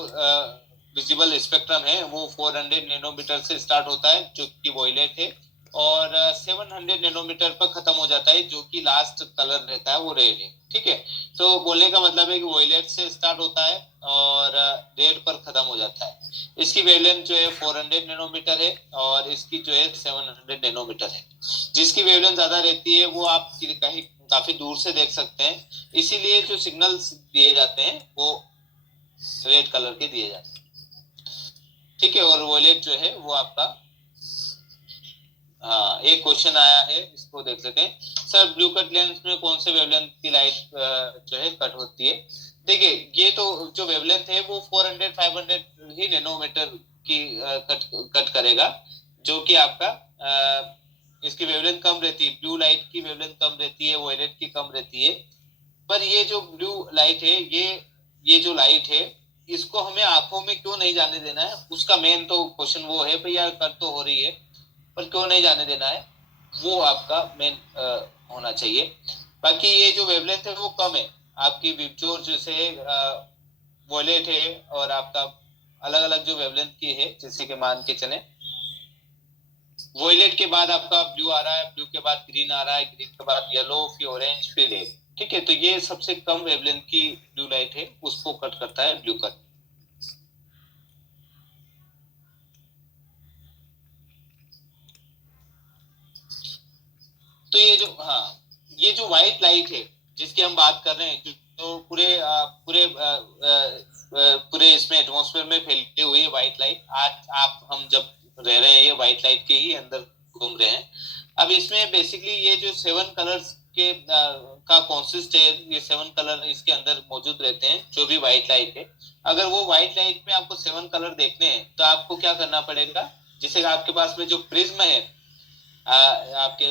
विजिबल स्पेक्ट्रम है वो 400 नैनोमीटर से स्टार्ट होता है जो कि वॉयलेट है, और 700 नैनोमीटर पर खत्म हो जाता है जो कि लास्ट कलर रहता है वो रेड है। ठीक है, तो बोलने का मतलब है कि वॉयलेट से स्टार्ट होता है और रेड पर खत्म हो जाता है। इसकी वेवलेंथ जो है 400 नैनोमीटर है और इसकी जो है 700 नैनोमीटर है। जिसकी वेवलेंथ ज्यादा रहती है वो आप कहीं काफी दूर से देख सकते हैं, इसीलिए जो सिग्नल्स दिए जाते हैं वो रेड कलर के दिए जाते हैं। ठीक है, और वॉयलेट जो है वो आपका, हाँ एक क्वेश्चन आया है, इसको देख लेते हैं। सर ब्लू कट लेंस में कौन से वेवलेंथ की लाइट जो है कट होती है? देखिए ये तो जो वेवलेंथ है वो 400 500 ही नैनोमीटर की कट करेगा, जो कि आपका इसकी वेवलेंथ कम रहती है। ब्लू लाइट की वेवलेंथ कम रहती है, वायलेट की कम रहती है। पर ये जो ब्लू लाइट है, ये जो लाइट है, इसको हमें आंखों में क्यों नहीं जाने देना है, उसका मेन तो क्वेश्चन वो है भाई यार, कट तो हो रही है पर क्यों नहीं जाने देना है, वो आपका मेन होना चाहिए। बाकी ये जो वेवलेंथ है वो कम है आपकी, विपचोर जैसे वॉयलेट है और आपका अलग अलग जो वेवलेंथ की है, जैसे कि मान के चले वॉयलेट के बाद आपका ब्लू आ रहा है, ब्लू के बाद ग्रीन आ रहा है, ग्रीन के बाद येलो, फिर ऑरेंज, फिर रेड। ठीक है, तो ये सबसे कम वेवलेंथ की ब्लू लाइट है, उसको कट करता है ब्लू कट। तो ये जो, हाँ ये जो व्हाइट लाइट है जिसकी हम बात कर रहे हैं, जो पूरे इसमें एटमॉस्फेयर में फैली हुई है व्हाइट लाइट, आज आप हम जब रह रहे हैं ये व्हाइट लाइट के ही अंदर घूम रहे हैं। अब इसमें बेसिकली ये जो 7 कलर्स के का कॉन्सिस्ट है, ये 7 कलर इसके अंदर मौजूद रहते हैं जो भी व्हाइट लाइट है। अगर वो व्हाइट लाइट में आपको 7 कलर देखने हैं तो आपको क्या करना पड़ेगा, जैसे आपके पास में जो प्रिज्म है आपके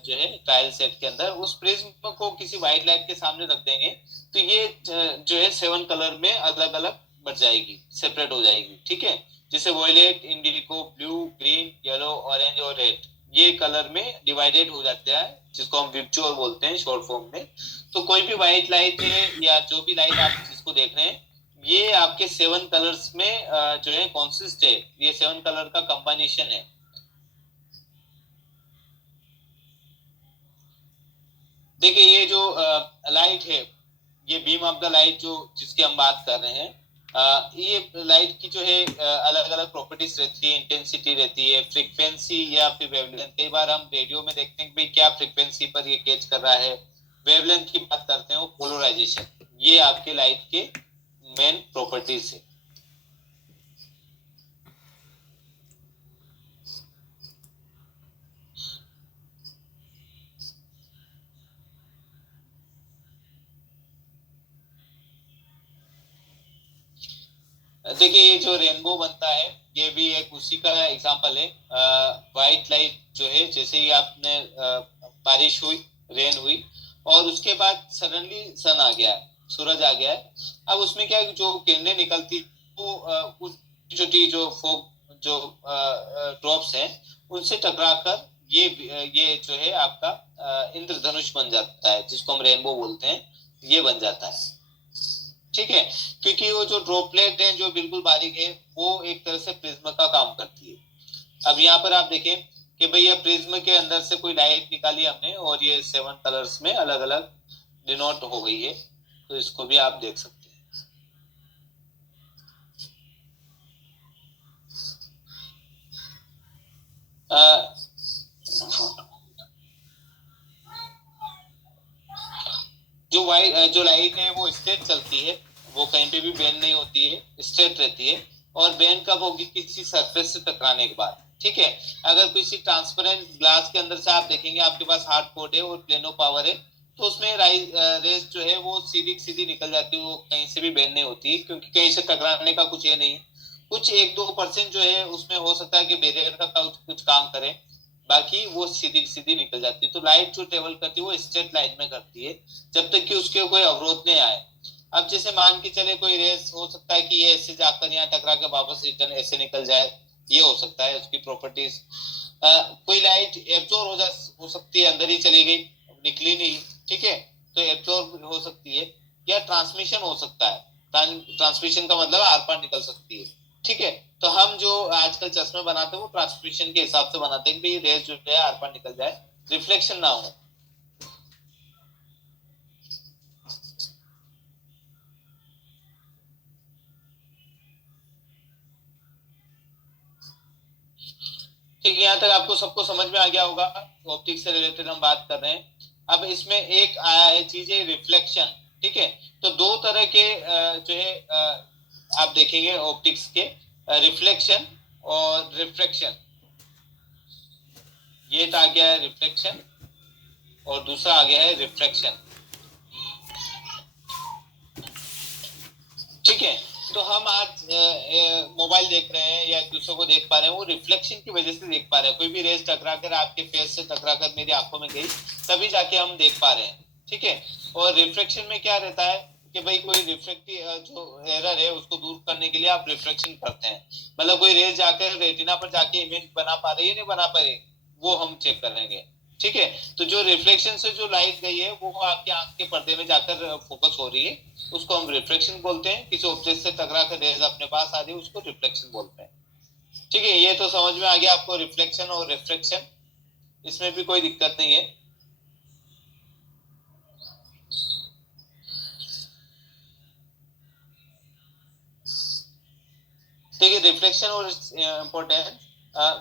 जो है ट्रायल सेट के अंदर, उस प्रिज्म को किसी व्हाइट लाइट के सामने रख देंगे तो ये जो है 7 कलर में अलग अलग बढ़ जाएगी, सेपरेट हो जाएगी। ठीक है, जैसे violet, indigo, blue, green, yellow, orange और रेड, ये कलर में डिवाइडेड हो जाता है, जिसको हम विपचोर बोलते हैं शॉर्ट फॉर्म में। तो कोई भी व्हाइट लाइट है या जो भी लाइट आप जिसको देख रहे हैं, ये आपके 7 कलर्स में जो है कॉन्सिस्ट है, ये 7 कलर का कंबाइनेशन है। देखिए ये जो लाइट है, ये बीम ऑफ द लाइट जो जिसकी हम बात कर रहे हैं, ये लाइट की जो है अलग अलग प्रॉपर्टीज रहती है, इंटेंसिटी रहती है, फ्रीक्वेंसी या फिर वेवलेंथ। कई बार हम रेडियो में देखते हैं कि भाई क्या फ्रीक्वेंसी पर ये कैच कर रहा है। वेवलेंथ की बात करते हैं, वो पोलराइजेशन, ये आपके लाइट के मेन प्रॉपर्टीज है। देखिए ये जो रेनबो बनता है ये भी एक उसी का एग्जांपल है। व्हाइट लाइट जो है, जैसे ही आपने बारिश हुई, रेन हुई, और उसके बाद सडनली सन आ गया है, सूरज आ गया है। अब उसमें क्या है कि जो किरणें निकलती वो उस छोटी जो फोग जो ड्रॉप्स हैं उनसे टकराकर ये जो है आपका इंद्रधनुष बन जाता है, जिसको हम रेनबो बोलते हैं, ये बन जाता है। ठीक है, क्योंकि वो जो ड्रॉपलेट है जो बिल्कुल बारीक है वो एक तरह से प्रिज्म का काम करती है। अब यहाँ पर आप देखें कि भैया प्रिज्म के अंदर से कोई लाइट निकाली हमने और ये 7 कलर्स में अलग अलग डिनोट हो गई है, तो इसको भी आप देख सकते हैं। जो लाइट है वो स्ट्रेट चलती है, वो कहीं पे भी बेंड नहीं होती है, स्ट्रेट रहती है। और बेंड कब होगी? किसी सरफेस से टकराने के बाद। ठीक है, अगर किसी ट्रांसपेरेंट ग्लास के अंदर से आप देखेंगे, आपके पास हार्ड कोड है और प्लेनो पावर है, तो उसमें रेस जो है वो सीधी सीधी निकल जाती है, वो कहीं से भी बेंड नहीं होती, क्योंकि कहीं से टकराने का कुछ ये नहीं है। कुछ 1-2% जो है उसमें हो सकता है कि बैरियर का कुछ काम करे, बाकी वो सीधी सीधी निकल जाती है। तो लाइट जो ट्रेवल करती है वो स्ट्रेट लाइन में करती है, जब तक कि उसके कोई अवरोध नहीं आए। अब जैसे मान के चले कोई रेस हो सकता है कि ये ऐसे जाकर यहाँ टकरा के वापस रिटर्न ऐसे निकल जाए, ये हो सकता है उसकी प्रॉपर्टीज। कोई लाइट एब्जॉर्ब हो सकती है, अंदर ही चली गई, निकली नहीं। ठीक है, तो एब्जॉर्ब हो सकती है, या ट्रांसमिशन हो सकता है। ट्रांसमिशन का मतलब आर पार निकल सकती है। ठीक है, तो हम जो आजकल चश्मे बनाते हैं वो ट्रांसमिशन के हिसाब से बनाते हैं कि रेस जो है आर पार निकल जाए, रिफ्लेक्शन ना हो। ठीक है, यहाँ तक आपको सबको समझ में आ गया होगा। ऑप्टिक्स से रिलेटेड हम बात कर रहे हैं। अब इसमें एक आया है चीज है रिफ्लेक्शन। ठीक है, तो दो तरह के जो है आप देखेंगे ऑप्टिक्स के, रिफ्लेक्शन और रिफ्रैक्शन। ये आ गया है रिफ्लेक्शन और दूसरा आ गया है रिफ्रैक्शन। ठीक है, तो हम आज मोबाइल देख रहे हैं या एक दूसरे को देख पा रहे हैं, वो रिफ्लेक्शन की वजह से देख पा रहे हैं। कोई भी रेस टकरा कर आपके फेस से टकरा कर मेरी आंखों में गई, तभी जाके हम देख पा रहे हैं। ठीक है, और रिफ्लेक्शन में क्या रहता है कि भाई कोई रिफ्लेक्टिव जो एरर है उसको दूर करने के लिए आप रिफ्लेक्शन करते हैं। मतलब कोई रेस जाकर रेटिना पर जाके इमेज बना पा रही है नहीं बना पा रही, वो हम चेक करेंगे। ठीक है, तो जो रिफ्लेक्शन से जो लाइट गई है वो आपके आंख के पर्दे में जाकर फोकस हो रही है, उसको हम रिफ्लेक्शन बोलते हैं। किसी ऑब्जेक्ट से टकरा कर रेज अपने पास आ रही है, उसको रिफ्लेक्शन बोलते हैं। ठीक है, ये तो समझ में आ गया आपको रिफ्लेक्शन और रिफ्रैक्शन, इसमें भी कोई दिक्कत नहीं है। देखिए रिफ्लेक्शन और important,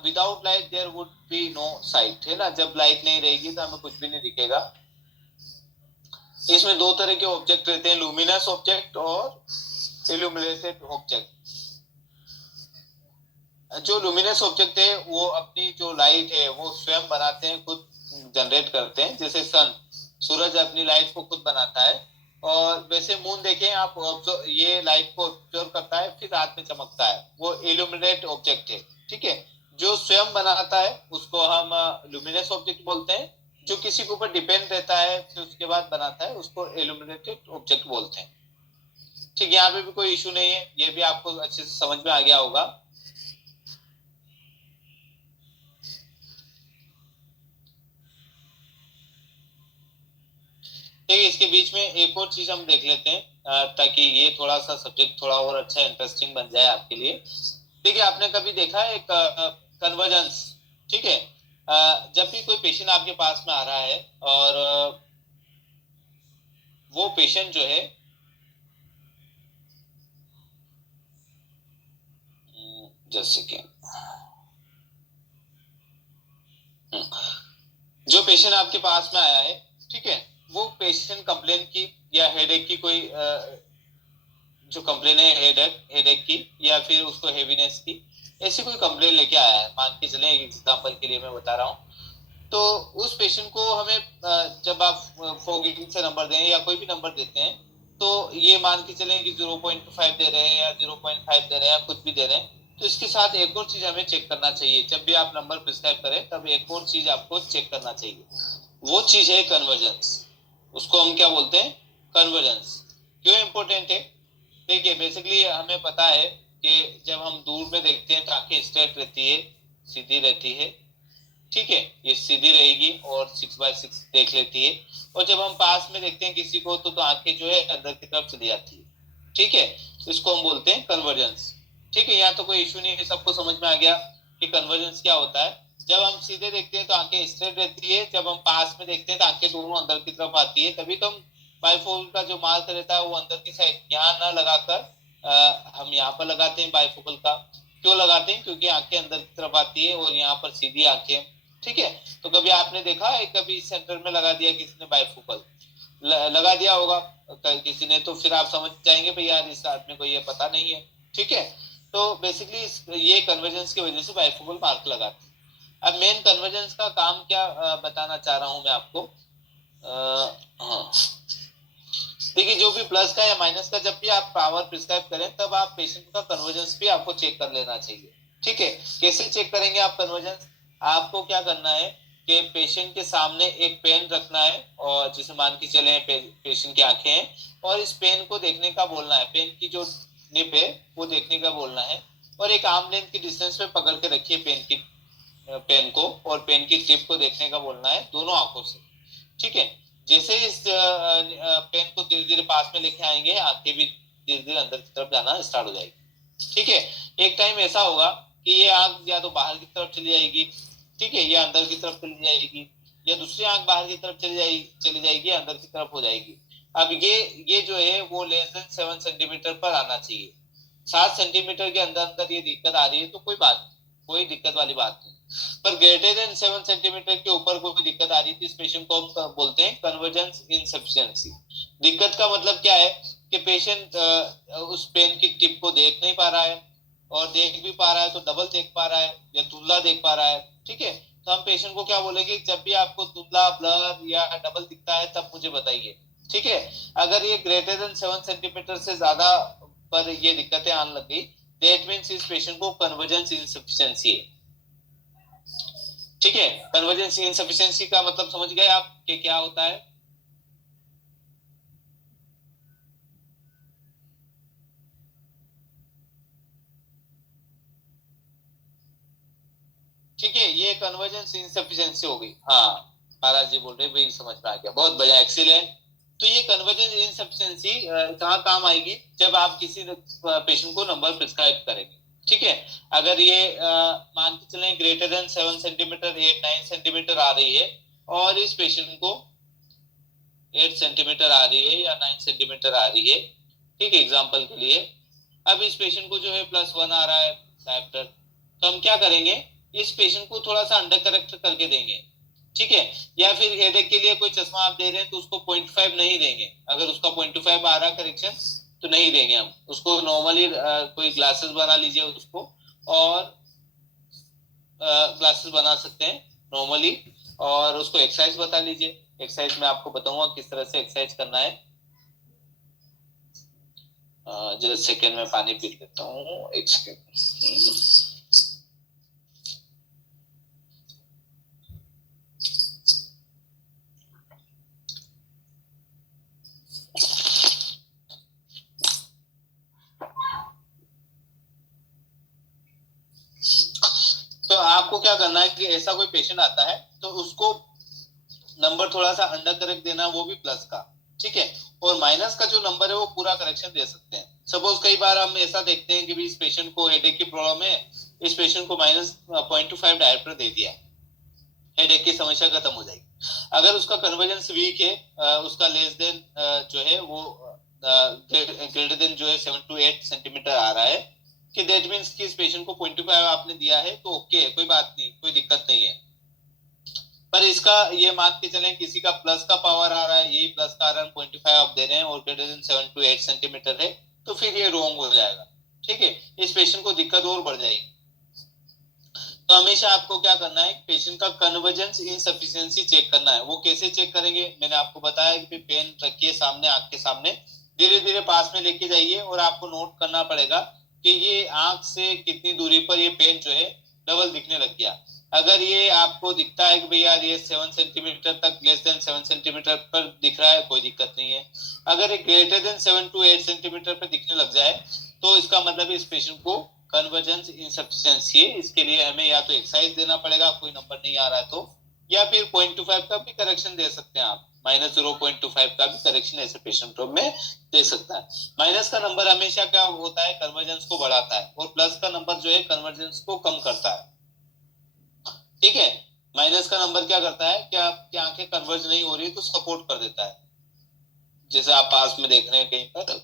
without light there would be no sight, है ना। जब लाइट नहीं रहेगी तो हमें कुछ भी नहीं दिखेगा। इसमें दो तरह के ऑब्जेक्ट रहते हैं, लुमिनस ऑब्जेक्ट और इल्यूमिनेटेड ऑब्जेक्ट। जो लुमिनस ऑब्जेक्ट है वो अपनी जो लाइट है वो स्वयं बनाते हैं, खुद जनरेट करते हैं। जैसे सन, सूरज अपनी लाइट को खुद बनाता है। और वैसे मून देखें आप, ये लाइट को ऑब्जर्व करता है फिर रात में चमकता है, वो इल्यूमिनेट ऑब्जेक्ट है। ठीक है, जो स्वयं बनाता है उसको हम लुमिनस ऑब्जेक्ट बोलते हैं। जो किसी के ऊपर डिपेंड रहता है फिर उसके बाद बनाता है, उसको इल्यूमिनेटेड ऑब्जेक्ट बोलते हैं। ठीक है, यहाँ पे भी कोई इशू नहीं है, ये भी आपको अच्छे से समझ में आ गया होगा। देखिए इसके बीच में एक और चीज हम देख लेते हैं, ताकि ये थोड़ा सा सब्जेक्ट थोड़ा और अच्छा इंटरेस्टिंग बन जाए आपके लिए। देखिए आपने कभी देखा है एक कन्वर्जेंस? ठीक है, जब भी कोई पेशेंट आपके पास में आ रहा है और वो पेशेंट जो है, जैसे कि जो पेशेंट आपके पास में आया है, ठीक है, वो पेशेंट कंप्लेन की या हेडेक की कोई जो कंप्लेन है हेडेक की या फिर उसको हेवीनेस की, ऐसी कोई कंप्लेन लेके आया है, मान के चले एक एग्जांपल के लिए मैं बता रहा हूँ। तो उस पेशेंट को हमें जब आप फोगिंग से नंबर दें या कोई भी नंबर देते हैं, तो ये मान के चलें कि 0.5 दे रहे हैं या 0.5 दे रहे हैं या कुछ भी दे रहे हैं, तो इसके साथ एक और चीज हमें चेक करना चाहिए। जब भी आप नंबर प्रिस्क्राइब करें तब एक और चीज आपको चेक करना चाहिए, वो चीज है कन्वर्जेंस। उसको हम क्या बोलते हैं? कन्वर्जेंस। क्यों इंपॉर्टेंट है? देखिए बेसिकली हमें पता है कि जब हम दूर में देखते हैं तो आंखें स्ट्रेट रहती है, सीधी रहती है, ठीक है, ये सीधी रहेगी और 6x6 देख लेती है। और जब हम पास में देखते हैं किसी को तो आंखें जो है अंदर की तरफ चली जाती है, ठीक है। इसको हम बोलते हैं कन्वर्जेंस। ठीक है, यहाँ तो कोई इशू नहीं है, सबको समझ में आ गया कि कन्वर्जेंस क्या होता है। जब हम सीधे देखते हैं तो आंखें स्ट्रेट रहती है, जब हम पास में देखते हैं तो आंखें दोनों अंदर की तरफ आती है। तभी तो हम बाइफोकल का जो मार्क रहता है वो अंदर की साइड यहाँ ना लगाकर हम यहाँ पर लगाते हैं बाइफोकल का। क्यों लगाते हैं? क्योंकि आंखें अंदर की तरफ आती है और यहाँ पर सीधी आंखें, ठीक है। तो कभी आपने देखा है, कभी सेंटर में लगा दिया किसी ने बाइफोकल, लगा दिया होगा किसी ने, तो फिर आप समझ जाएंगे भाई यार इस आदमी को ये पता नहीं है, ठीक है। तो बेसिकली ये कन्वर्जेंस की वजह से बाइफोकल मार्क लगाते हैं। अब मेन कन्वर्जेंस का काम क्या बताना चाह रहा हूं मैं आपको। हाँ, देखिए जो भी प्लस का या माइनस का जब भी आप पावर प्रिस्क्राइब करें तब आप पेशेंट का कन्वर्जेंस भी आपको चेक कर लेना चाहिए, ठीक है। कैसे चेक करेंगे आप कन्वर्जेंस? आपको क्या करना है कि पेशेंट के सामने एक पेन रखना है, और जिसे मान के चले पेशेंट की आंखें हैं, और इस पेन को देखने का बोलना है, पेन की जो निप है वो देखने का बोलना है, और एक आर्म लेंथ की डिस्टेंस पे पकड़ के रखिए पेन को, और पेन की टिप को देखने का बोलना है दोनों आंखों से, ठीक है। जैसे इस पेन को धीरे धीरे पास में लेके आएंगे, आंखें भी धीरे धीरे अंदर की तरफ जाना स्टार्ट हो जाएगी, ठीक है। एक टाइम ऐसा होगा कि ये आंख या तो बाहर की तरफ चली जाएगी, ठीक है, या अंदर की तरफ चली जाएगी, या दूसरी आंख बाहर की तरफ चली जाएगी अंदर की तरफ हो जाएगी। अब ये जो है वो लेस देन 7 सेंटीमीटर पर आना चाहिए। 7 सेंटीमीटर के अंदर अंदर ये दिक्कत आ रही है तो कोई दिक्कत वाली बात नहीं। पर ग्रेटर देन 7 सेंटीमीटर के ऊपर कोई दिक्कत आ रही थी, इस पेशेंट को हम बोलते हैं कन्वर्जेंस इनसफिशिएंसी। दिक्कत का मतलब क्या है कि पेशेंट उस पेन की टिप को देख नहीं पा रहा है, और देख भी पा रहा है तो डबल देख पा रहा है या धुंधला देख पा रहा है, ठीक है। तो हम पेशेंट को क्या बोलेंगे, जब भी आपको धुंधला, ब्लर या डबल दिखता है तब मुझे बताइए, ठीक है। अगर ये ग्रेटर देन 7 सेंटीमीटर से ज्यादा पर ये दिक्कतें आने लग गई, दैट मींस इस पेशेंट को कन्वर्जेंस इनसफिशिएंसी है, ठीक है। कन्वर्जेंस इनसफिशिएंसी का मतलब समझ गए आप कि क्या होता है? ठीक है, ये कन्वर्जेंस इनसफिशिएंसी हो गई। हाँ, महाराज जी बोल रहे भाई समझ में आ गया, बहुत बढ़िया, एक्सीलेंट। तो ये कन्वर्जेंस इनसफिशिएंसी कहाँ काम आएगी? जब आप किसी पेशेंट को नंबर प्रिस्क्राइब करेंगे, ठीक है। अगर ये मान के चलें ग्रेटर देन 7 सेंटीमीटर, 8-9 सेंटीमीटर आ रही है, और इस पेशेंट को 8 सेंटीमीटर आ रही है या 9 सेंटीमीटर आ रही है, ठीक है, एग्जाम्पल के लिए। अब इस पेशेंट को जो है +1 आ रहा है डायप्टर, तो हम क्या करेंगे, इस पेशेंट को थोड़ा सा अंडर करेक्ट करके देंगे, ठीक है। या फिर हेडेक के लिए कोई चश्मा आप दे रहे हैं तो उसको 0.5 नहीं देंगे, अगर उसका 0.5 आ रहा करेक्शन तो नहीं देंगे हम उसको, नॉर्मली कोई ग्लासेस बना लीजिए उसको, और ग्लासेस बना सकते हैं नॉर्मली, और उसको एक्सरसाइज बता लीजिए। एक्सरसाइज में आपको बताऊंगा किस तरह से एक्सरसाइज करना है। जस्ट सेकेंड में पानी पी लेता हूँ, एक सेकेंड। तो आपको क्या करना है कि ऐसा कोई पेशेंट आता है तो उसको नंबर थोड़ा सा अंडर करेक्ट देना, वो भी प्लस का, ठीक है। और माइनस का जो नंबर है वो पूरा करेक्शन दे सकते हैं। सपोज कई बार हम ऐसा देखते हैं कि भी इस पेशेंट को हेडेक की प्रॉब्लम है, इस पेशेंट को -0.25 डायप्टर दे दिया, हेडेक की समस्या खत्म हो जाएगी। अगर उसका कन्वर्जेंस वीक है, उसका लेस देन जो है वो ग्रेटर देन जो है 7 to 8 सेंटीमीटर आ रहा है, कि दैट मींस कि इस पेशेंट को 0.25 आपने दिया है तो ओके है, कोई बात नहीं, कोई दिक्कत नहीं है। पर इसका ये मान के चलें किसी का प्लस का पावर आ रहा है, यही प्लस का आ रहा है, 0.5 आप दे रहे हैं और ग्रेटर देन 7 to 8 सेंटीमीटर है, तो फिर ये रॉन्ग हो जाएगा, ठीक है। इस पेशेंट को दिक्कत और बढ़ जाएगी। तो हमेशा आपको क्या करना है, पेशेंट का कन्वर्जेंस इनसफिशिएंसी चेक करना है। वो कैसे चेक करेंगे? मैंने आपको बताया कि पेन रखिए सामने, आंख के सामने, धीरे धीरे पास में लेके जाइए और आपको नोट करना पड़ेगा कि ये आंख से कितनी दूरी पर ये पेन जो है डबल दिखने लग गया। अगर ये आपको दिखता है कि भैया ये 7 सेंटीमीटर तक, लेस देन 7 सेंटीमीटर पर दिख रहा है, कोई दिक्कत नहीं है। अगर ये ग्रेटर देन 7 to 8 सेंटीमीटर पर दिखने लग जाए तो इसका मतलब इस पेशेंट को कन्वर्जेंस इनसफिशिएंसी है। इसके लिए हमें या तो एक्सरसाइज देना पड़ेगा, कोई नंबर नहीं आ रहा है तो, या फिर 0.25 का भी करेक्शन दे सकते हैं आप। -0.25 का भी करेक्शन ऐसे पेशेंटों में दे सकता है। माइनस का नंबर हमेशा क्या होता है, कन्वर्जेंस को बढ़ाता है, और प्लस का नंबर जो है कन्वर्जेंस को कम करता है। ठीक है, माइनस का नंबर क्या करता है कि आपकी आंखें कन्वर्ज नहीं हो रही तो सपोर्ट कर देता है, जैसे आप पास में देख रहे हैं कहीं पर,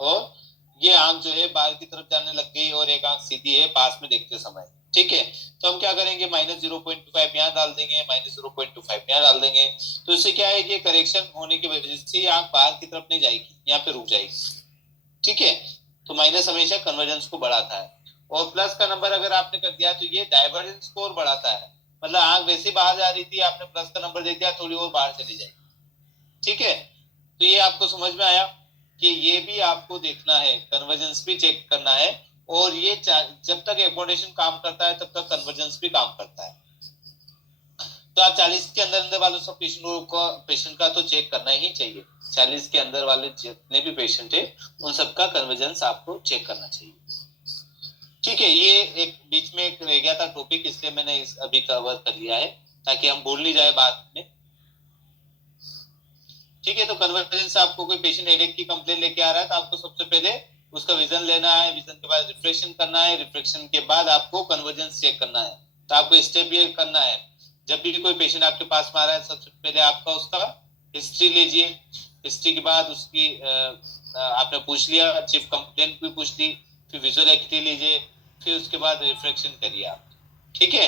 और ये आंख जो है बाहर की तरफ जाने लग गई और एक आंख सीधी है पास में देखते समय। ठीक है, तो हम क्या करेंगे, -0.25 यहाँ डाल देंगे, -0.25 यहाँ डाल देंगे। तो इससे क्या है कि करेक्शन होने की वजह से आंख बाहर की तरफ नहीं जाएगी, यहाँ पे रुक जाएगी। ठीक है, तो माइनस हमेशा कन्वर्जेंस को बढ़ाता है, और प्लस का नंबर अगर आपने कर दिया तो ये डाइवर्जेंस स्कोर बढ़ाता है। मतलब आंख वैसे बाहर जा रही थी, आपने प्लस का नंबर दे दिया, थोड़ी और बाहर चली जाएगी। ठीक है, तो ये आपको समझ में आया कि ये भी आपको देखना है, कन्वर्जेंस भी चेक करना है, और ये जब तक एकोमोडेशन काम करता है तब तक कन्वर्जेंस भी काम करता है। तो आप 40 के अंदर अंदर वालों सब पेशेंट का तो चेक करना ही चाहिए। 40 के अंदर वाले जितने भी पेशेंट है उन सबका कन्वर्जेंस आपको चेक करना चाहिए। ठीक है, ये एक बीच में एक रह गया था टॉपिक, इसलिए मैंने अभी कवर कर लिया है ताकि हम भूल नहीं जाए बाद में। ठीक है, तो कन्वर्जेंस, आपको कोई पेशेंट हेडेक की कंप्लेन लेके आ रहा है तो आपको सबसे पहले उसका विजन लेना है, विजन के बाद रिफ्लेक्शन करना है, रिफ्लेक्शन के बाद आपको कन्वर्जेंस चेक करना है। तो आपको स्टेप ये करना है, जब भी कोई पेशेंट आपके पास में आ रहा है सबसे पहले आपका उसका हिस्ट्री लीजिए। हिस्ट्री के बाद उसकी आपने पूछ लिया, चीफ कंप्लेंट भी पूछ ली, फिर विजुअल एक्टिविटी लीजिए, फिर उसके बाद रिफ्लेक्शन करिए आप। ठीक है,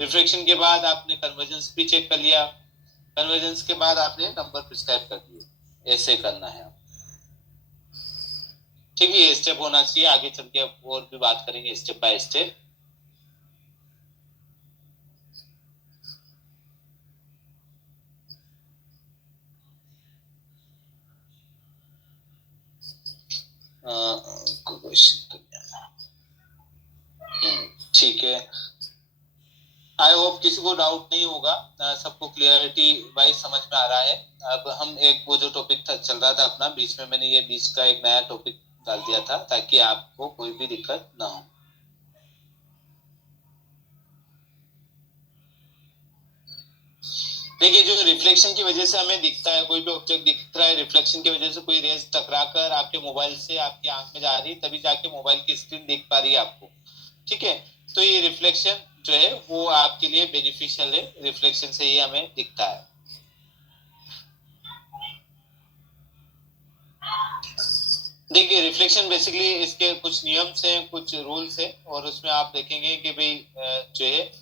रिफ्लेक्शन के बाद आपने कन्वर्जेंस भी चेक कर लिया, कन्वर्जेंस के बाद आपने नंबर प्रिस्क्राइब कर दिए। ऐसे करना है। ठीक है, ये स्टेप होना चाहिए। आगे चल के अब और भी बात करेंगे स्टेप बाय स्टेप। ठीक है, आई होप किसी को डाउट नहीं होगा, सबको क्लियरिटी वाइज समझ में आ रहा है। अब हम एक वो जो टॉपिक चल रहा था अपना, बीच में मैंने ये बीच का एक नया टॉपिक डाल दिया था ताकि आपको कोई भी दिक्कत ना हो। देखिए, जो रिफ्लेक्शन की वजह से हमें दिखता है, कोई भी ऑब्जेक्ट दिख रहा है, रिफ्लेक्शन की वजह से कोई रेज टकराकर आपके मोबाइल से आपकी आंख में जा रही, तभी जाके मोबाइल की स्क्रीन दिख पा रही है आपको। ठीक है, तो ये रिफ्लेक्शन जो है वो आपके लिए बेनिफिशियल है, रिफ्लेक्शन से ही हमें दिखता है। देखिए, रिफ्लेक्शन बेसिकली इसके कुछ नियम्स हैं, कुछ रूल्स हैं, और उसमें आप देखेंगे कि भाई जो है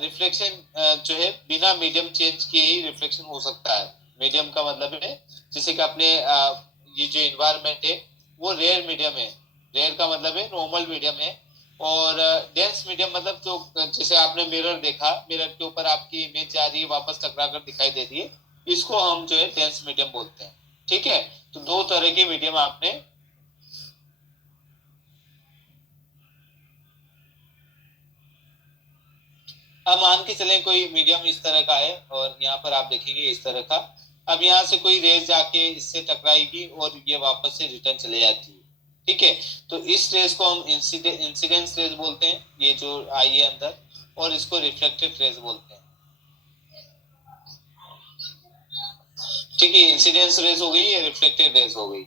रिफ्लेक्शन जो है बिना मीडियम चेंज किए ही रिफ्लेक्शन हो सकता है। मीडियम का मतलब है जैसे कि अपने ये जो इन्वायरमेंट है वो रेयर मीडियम है। रेयर का मतलब है नॉर्मल मीडियम है, और डेंस मीडियम मतलब जो, जैसे आपने मिरर देखा, मिरर के ऊपर आपकी इमेज जा रही है, वापस टकरा कर दिखाई दे रही है, इसको हम जो है डेंस मीडियम बोलते हैं। ठीक है, तो दो तरह के मीडियम आपने, अब मान के चले कोई मीडियम इस तरह का है और यहाँ पर आप देखेंगे इस तरह का, अब यहाँ से कोई रेज जाके इससे टकराएगी और ये वापस से रिटर्न चले जाती है। ठीक है, तो इस रेज को हम इंसिडेंस रेज बोलते हैं, ये जो आई है अंदर, और इसको रिफ्लेक्टेड रेज बोलते हैं। ठीक है, इंसिडेंस रेज हो गई, ये रिफ्लेक्टेड रेज हो गई।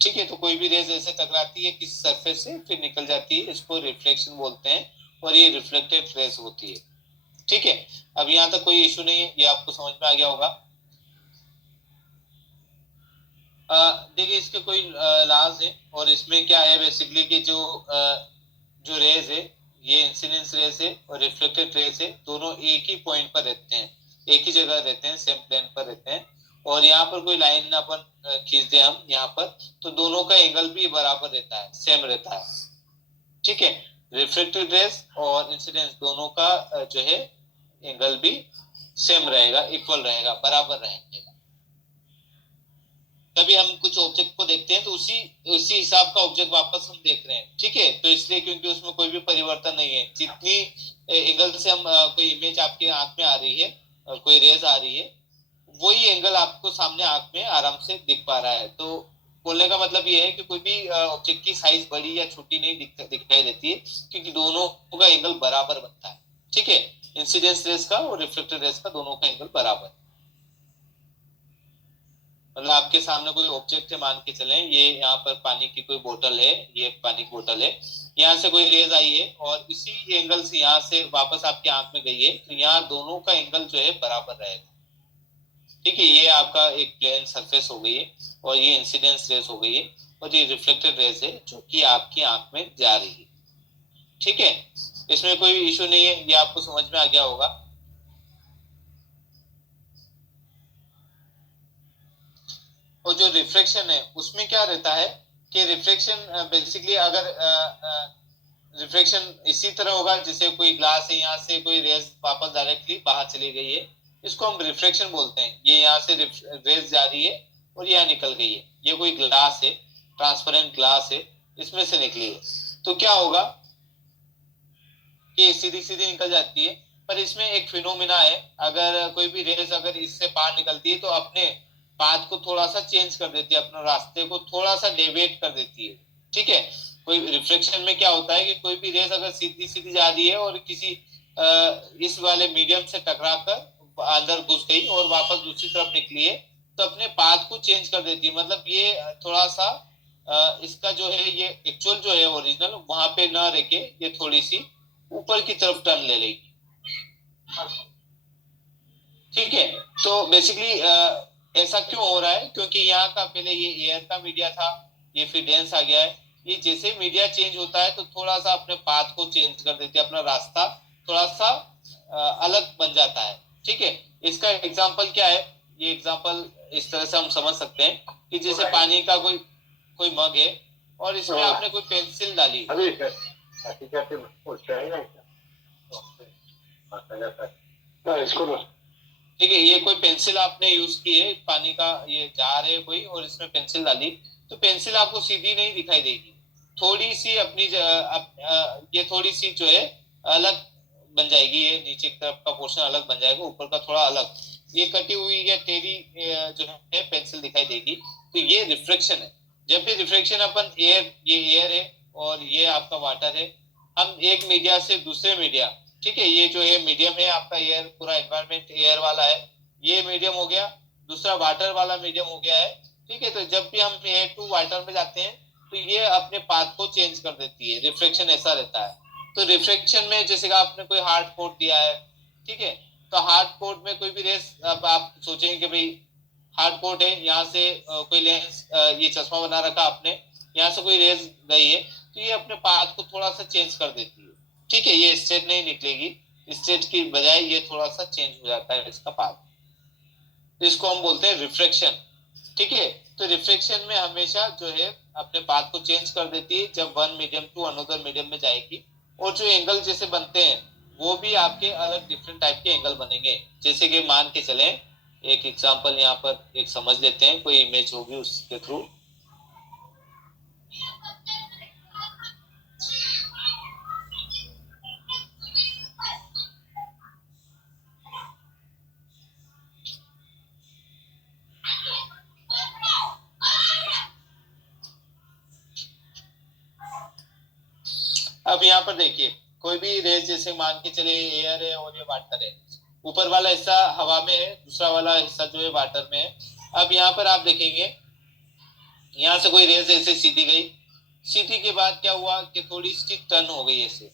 ठीक है, तो कोई भी रेज ऐसे टकराती है किसी सरफेस से फिर निकल जाती है, इसको रिफ्लेक्शन बोलते हैं, और ये रिफ्लेक्टेड रेज होती है। ठीक है, अब यहाँ तक कोई इशू नहीं है, ये आपको समझ में आ गया होगा। देखिए, इसके कोई लाज है, और इसमें क्या है बेसिकली कि जो रेज है, ये इंसिडेंस रेज है और रिफ्लेक्टेड रेज है, दोनों एक ही पॉइंट पर रहते हैं, एक ही जगह रहते हैं, सेम प्लेन पर रहते हैं। और यहाँ पर कोई लाइन अपन खींच दे हम यहाँ पर, तो दोनों का एंगल भी बराबर रहता है, सेम रहता है। ठीक है, रिफ्लेक्टेड रेज और इंसिडेंस दोनों का जो है एंगल भी सेम रहेगा, इक्वल रहेगा, बराबर रहेगा। कभी हम कुछ ऑब्जेक्ट को देखते हैं तो उसी उसी हिसाब का ऑब्जेक्ट वापस हम देख रहे हैं, ठीक है। तो इसलिए क्योंकि उसमें कोई भी परिवर्तन नहीं है, जितनी एंगल से हम कोई इमेज आपके आंख में आ रही है और कोई रेज आ रही है, वही एंगल आपको सामने आंख में आराम से दिख पा रहा है। तो बोलने का मतलब ये है कि कोई भी ऑब्जेक्ट की साइज बड़ी या छोटी नहीं दिखाई देती है, क्योंकि दोनों का एंगल बराबर बनता है, ठीक है। इंसिडेंस रेस का और रिफ्लेक्टेड रेस का दोनों का एंगल बराबर। मतलब आपके सामने कोई ऑब्जेक्ट है, मान के चलें ये यहाँ पर पानी की कोई बोतल है, ये पानी की बोतल है, यहाँ से कोई रेज आई है और इसी एंगल से यहाँ से वापस आपकी आंख में गई है, तो यहाँ दोनों का एंगल जो है बराबर रहेगा, ठीक है। ये आपका एक प्लेन सरफेस हो गई है और ये इंसिडेंस रेस हो गई है और ये रिफ्लेक्टेड रेस है जो कि आपकी आंख में जा रही है, ठीक है। इसमें कोई इशू नहीं है, ये आपको समझ में आ गया होगा। और जो रिफ्लेक्शन है उसमें क्या रहता है कि रिफ्लेक्शन बेसिकली अगर रिफ्लेक्शन इसी तरह होगा जैसे कोई ग्लास है, यहाँ से कोई रेज वापस डायरेक्टली बाहर चली गई है, इसको हम रिफ्लेक्शन बोलते हैं। ये यहाँ से रेज जा रही है और यहाँ निकल गई है, ये कोई ग्लास है, ट्रांसपेरेंट ग्लास है, इसमें से निकली है, तो क्या होगा कि सीधी सीधी निकल जाती है। पर इसमें एक फिनोमिना है, अगर कोई भी रेस अगर इससे बाहर निकलती है तो अपने पाथ को थोड़ा सा चेंज कर देती है, अपने रास्ते को थोड़ा सा डेविएट कर देती है, ठीक है। कोई रिफ्लेक्शन में क्या होता है कि कोई भी रेस अगर सीधी सीधी जा रही है और किसी इस वाले मीडियम से टकरा कर अंदर घुस गई और वापस दूसरी तरफ निकली है, तो अपने पाथ को चेंज कर देती है। मतलब ये थोड़ा सा इसका जो है ये एक्चुअल जो है ओरिजिनल वहां पे ना रह के ये थोड़ी सी ऊपर की तरफ टर्न ले लेगी, ठीक है। तो बेसिकली ऐसा क्यों हो रहा है, क्योंकि यहाँ का पहले ये एयर का मीडिया था, ये फिर डेंस आ गया है, ये जैसे मीडिया चेंज होता है तो थोड़ा सा अपने पाथ को चेंज कर देती है, अपना रास्ता थोड़ा सा अलग बन जाता है, ठीक है। इसका एग्जाम्पल क्या है, ये एग्जाम्पल इस तरह से हम समझ सकते हैं कि जैसे पानी का कोई कोई मग है और इसमें आपने कोई पेंसिल डाली, ठीक है। ये कोई पेंसिल आपने यूज की है, पानी का ये जार है कोई और इसमें पेंसिल डाली, तो पेंसिल आपको सीधी नहीं दिखाई देगी, थोड़ी सी अपनी ये थोड़ी सी जो है अलग बन जाएगी, ये नीचे की तरफ का पोर्शन अलग बन जाएगा, ऊपर का थोड़ा अलग, ये कटी हुई या टेढ़ी जो है पेंसिल दिखाई देगी, तो ये रिफ्लेक्शन है। जब भी रिफ्लेक्शन अपन एयर, ये एयर है और ये आपका वाटर है, हम एक मीडिया से दूसरे मीडिया, ठीक है, ये जो है मीडियम है आपका एयर, पूरा एनवायरमेंट एयर वाला है, ये मीडियम हो गया, दूसरा वाटर वाला मीडियम हो गया है, ठीक है। तो जब भी हम एयर टू वाटर में जाते हैं तो ये अपने पाथ को चेंज कर देती है, रिफ्लेक्शन ऐसा रहता है। तो रिफ्लेक्शन में जैसे कि आपने कोई हार्ड कोट दिया है, ठीक है, तो हार्ड कोट में कोई भी रेस, अब आप सोचेंगे कि भाई हार्ड कोट है, यहाँ से कोई लेंस, ये चश्मा बना रखा आपने, यहाँ से कोई रेस गई है तो ये अपने पाथ को थोड़ा सा चेंज कर देती है, ठीक है। ये स्ट्रेट नहीं निकलेगी, स्ट्रेट की बजाय ये थोड़ा सा चेंज हो जाता है इसका पाथ, तो इसको हम बोलते हैं रिफ्लेक्शन, ठीक है। तो रिफ्लेक्शन में हमेशा जो है अपने पाथ को चेंज कर देती है जब one medium to another medium में जाएगी, और जो एंगल जैसे बनते हैं वो भी आपके अलग डिफरेंट टाइप के एंगल बनेंगे। जैसे कि मान के चलें, एक एग्जांपल यहाँ पर एक समझ लेते हैं, कोई इमेज होगी उसके थ्रू। अब यहाँ पर देखिए, कोई भी रेस जैसे मान के चले एयर है और ये वाटर है, ऊपर वाला हिस्सा हवा में है, दूसरा वाला हिस्सा जो है वाटर में है। अब यहाँ पर आप देखेंगे, यहाँ से कोई रेस ऐसे सीधी गई, सीधी के बाद क्या हुआ कि थोड़ी सी टर्न हो गई ऐसे,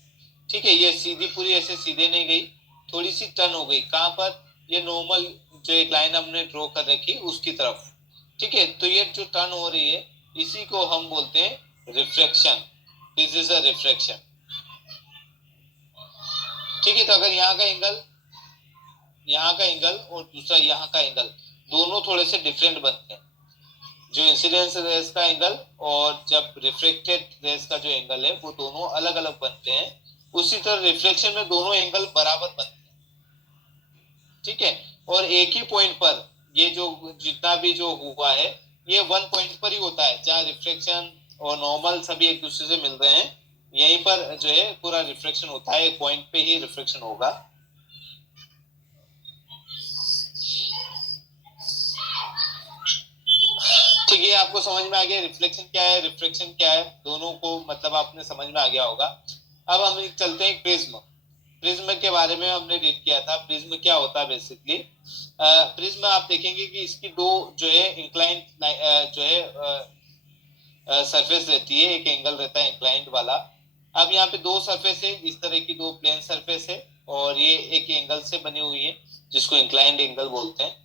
ठीक है। ये सीधी पूरी ऐसे सीधे नहीं गई, थोड़ी सी टर्न हो गई, कहाँ पर, ये नॉर्मल जो एक लाइन हमने ड्रॉ कर रखी उसकी तरफ, ठीक है। तो ये जो टर्न हो रही है इसी को हम बोलते हैं reflection, this is a reflection, ठीक है। तो अगर यहाँ का एंगल और दूसरा यहाँ का एंगल दोनों थोड़े से डिफरेंट बनते हैं, जो इंसिडेंस रेस का एंगल और जब रिफ्लेक्टेड रेस का जो एंगल है वो दोनों अलग अलग बनते हैं, उसी तरह रिफ्लेक्शन में दोनों एंगल बराबर बनते हैं, ठीक है। और एक ही पॉइंट पर ये जो जितना भी जो हुआ है ये वन पॉइंट पर ही होता है जहाँ रिफ्लेक्शन और नॉर्मल सभी एक दूसरे से मिल रहे हैं, यहीं पर जो है पूरा रिफ्लेक्शन होता है, एक पॉइंट पे ही रिफ्लेक्शन होगा। ठीक है, आपको समझ में आ गया रिफ्लेक्शन क्या है, रिफ्रैक्शन क्या है, दोनों को मतलब आपने समझ में आ गया होगा। अब हम चलते हैं प्रिज्म। प्रिज्म के बारे में हमने रीड किया था। प्रिज्म क्या होता है बेसिकली? प्रिज्म आप देखेंगे कि इसकी दो जो है इंक्लाइन जो है सरफेस रहती है, एक एंगल रहता है इंक्लाइंड वाला। अब यहाँ पे दो सरफेस है, इस तरह की दो प्लेन सरफेस है, और ये एक एंगल से बनी हुई है जिसको इंक्लाइंड एंगल बोलते हैं।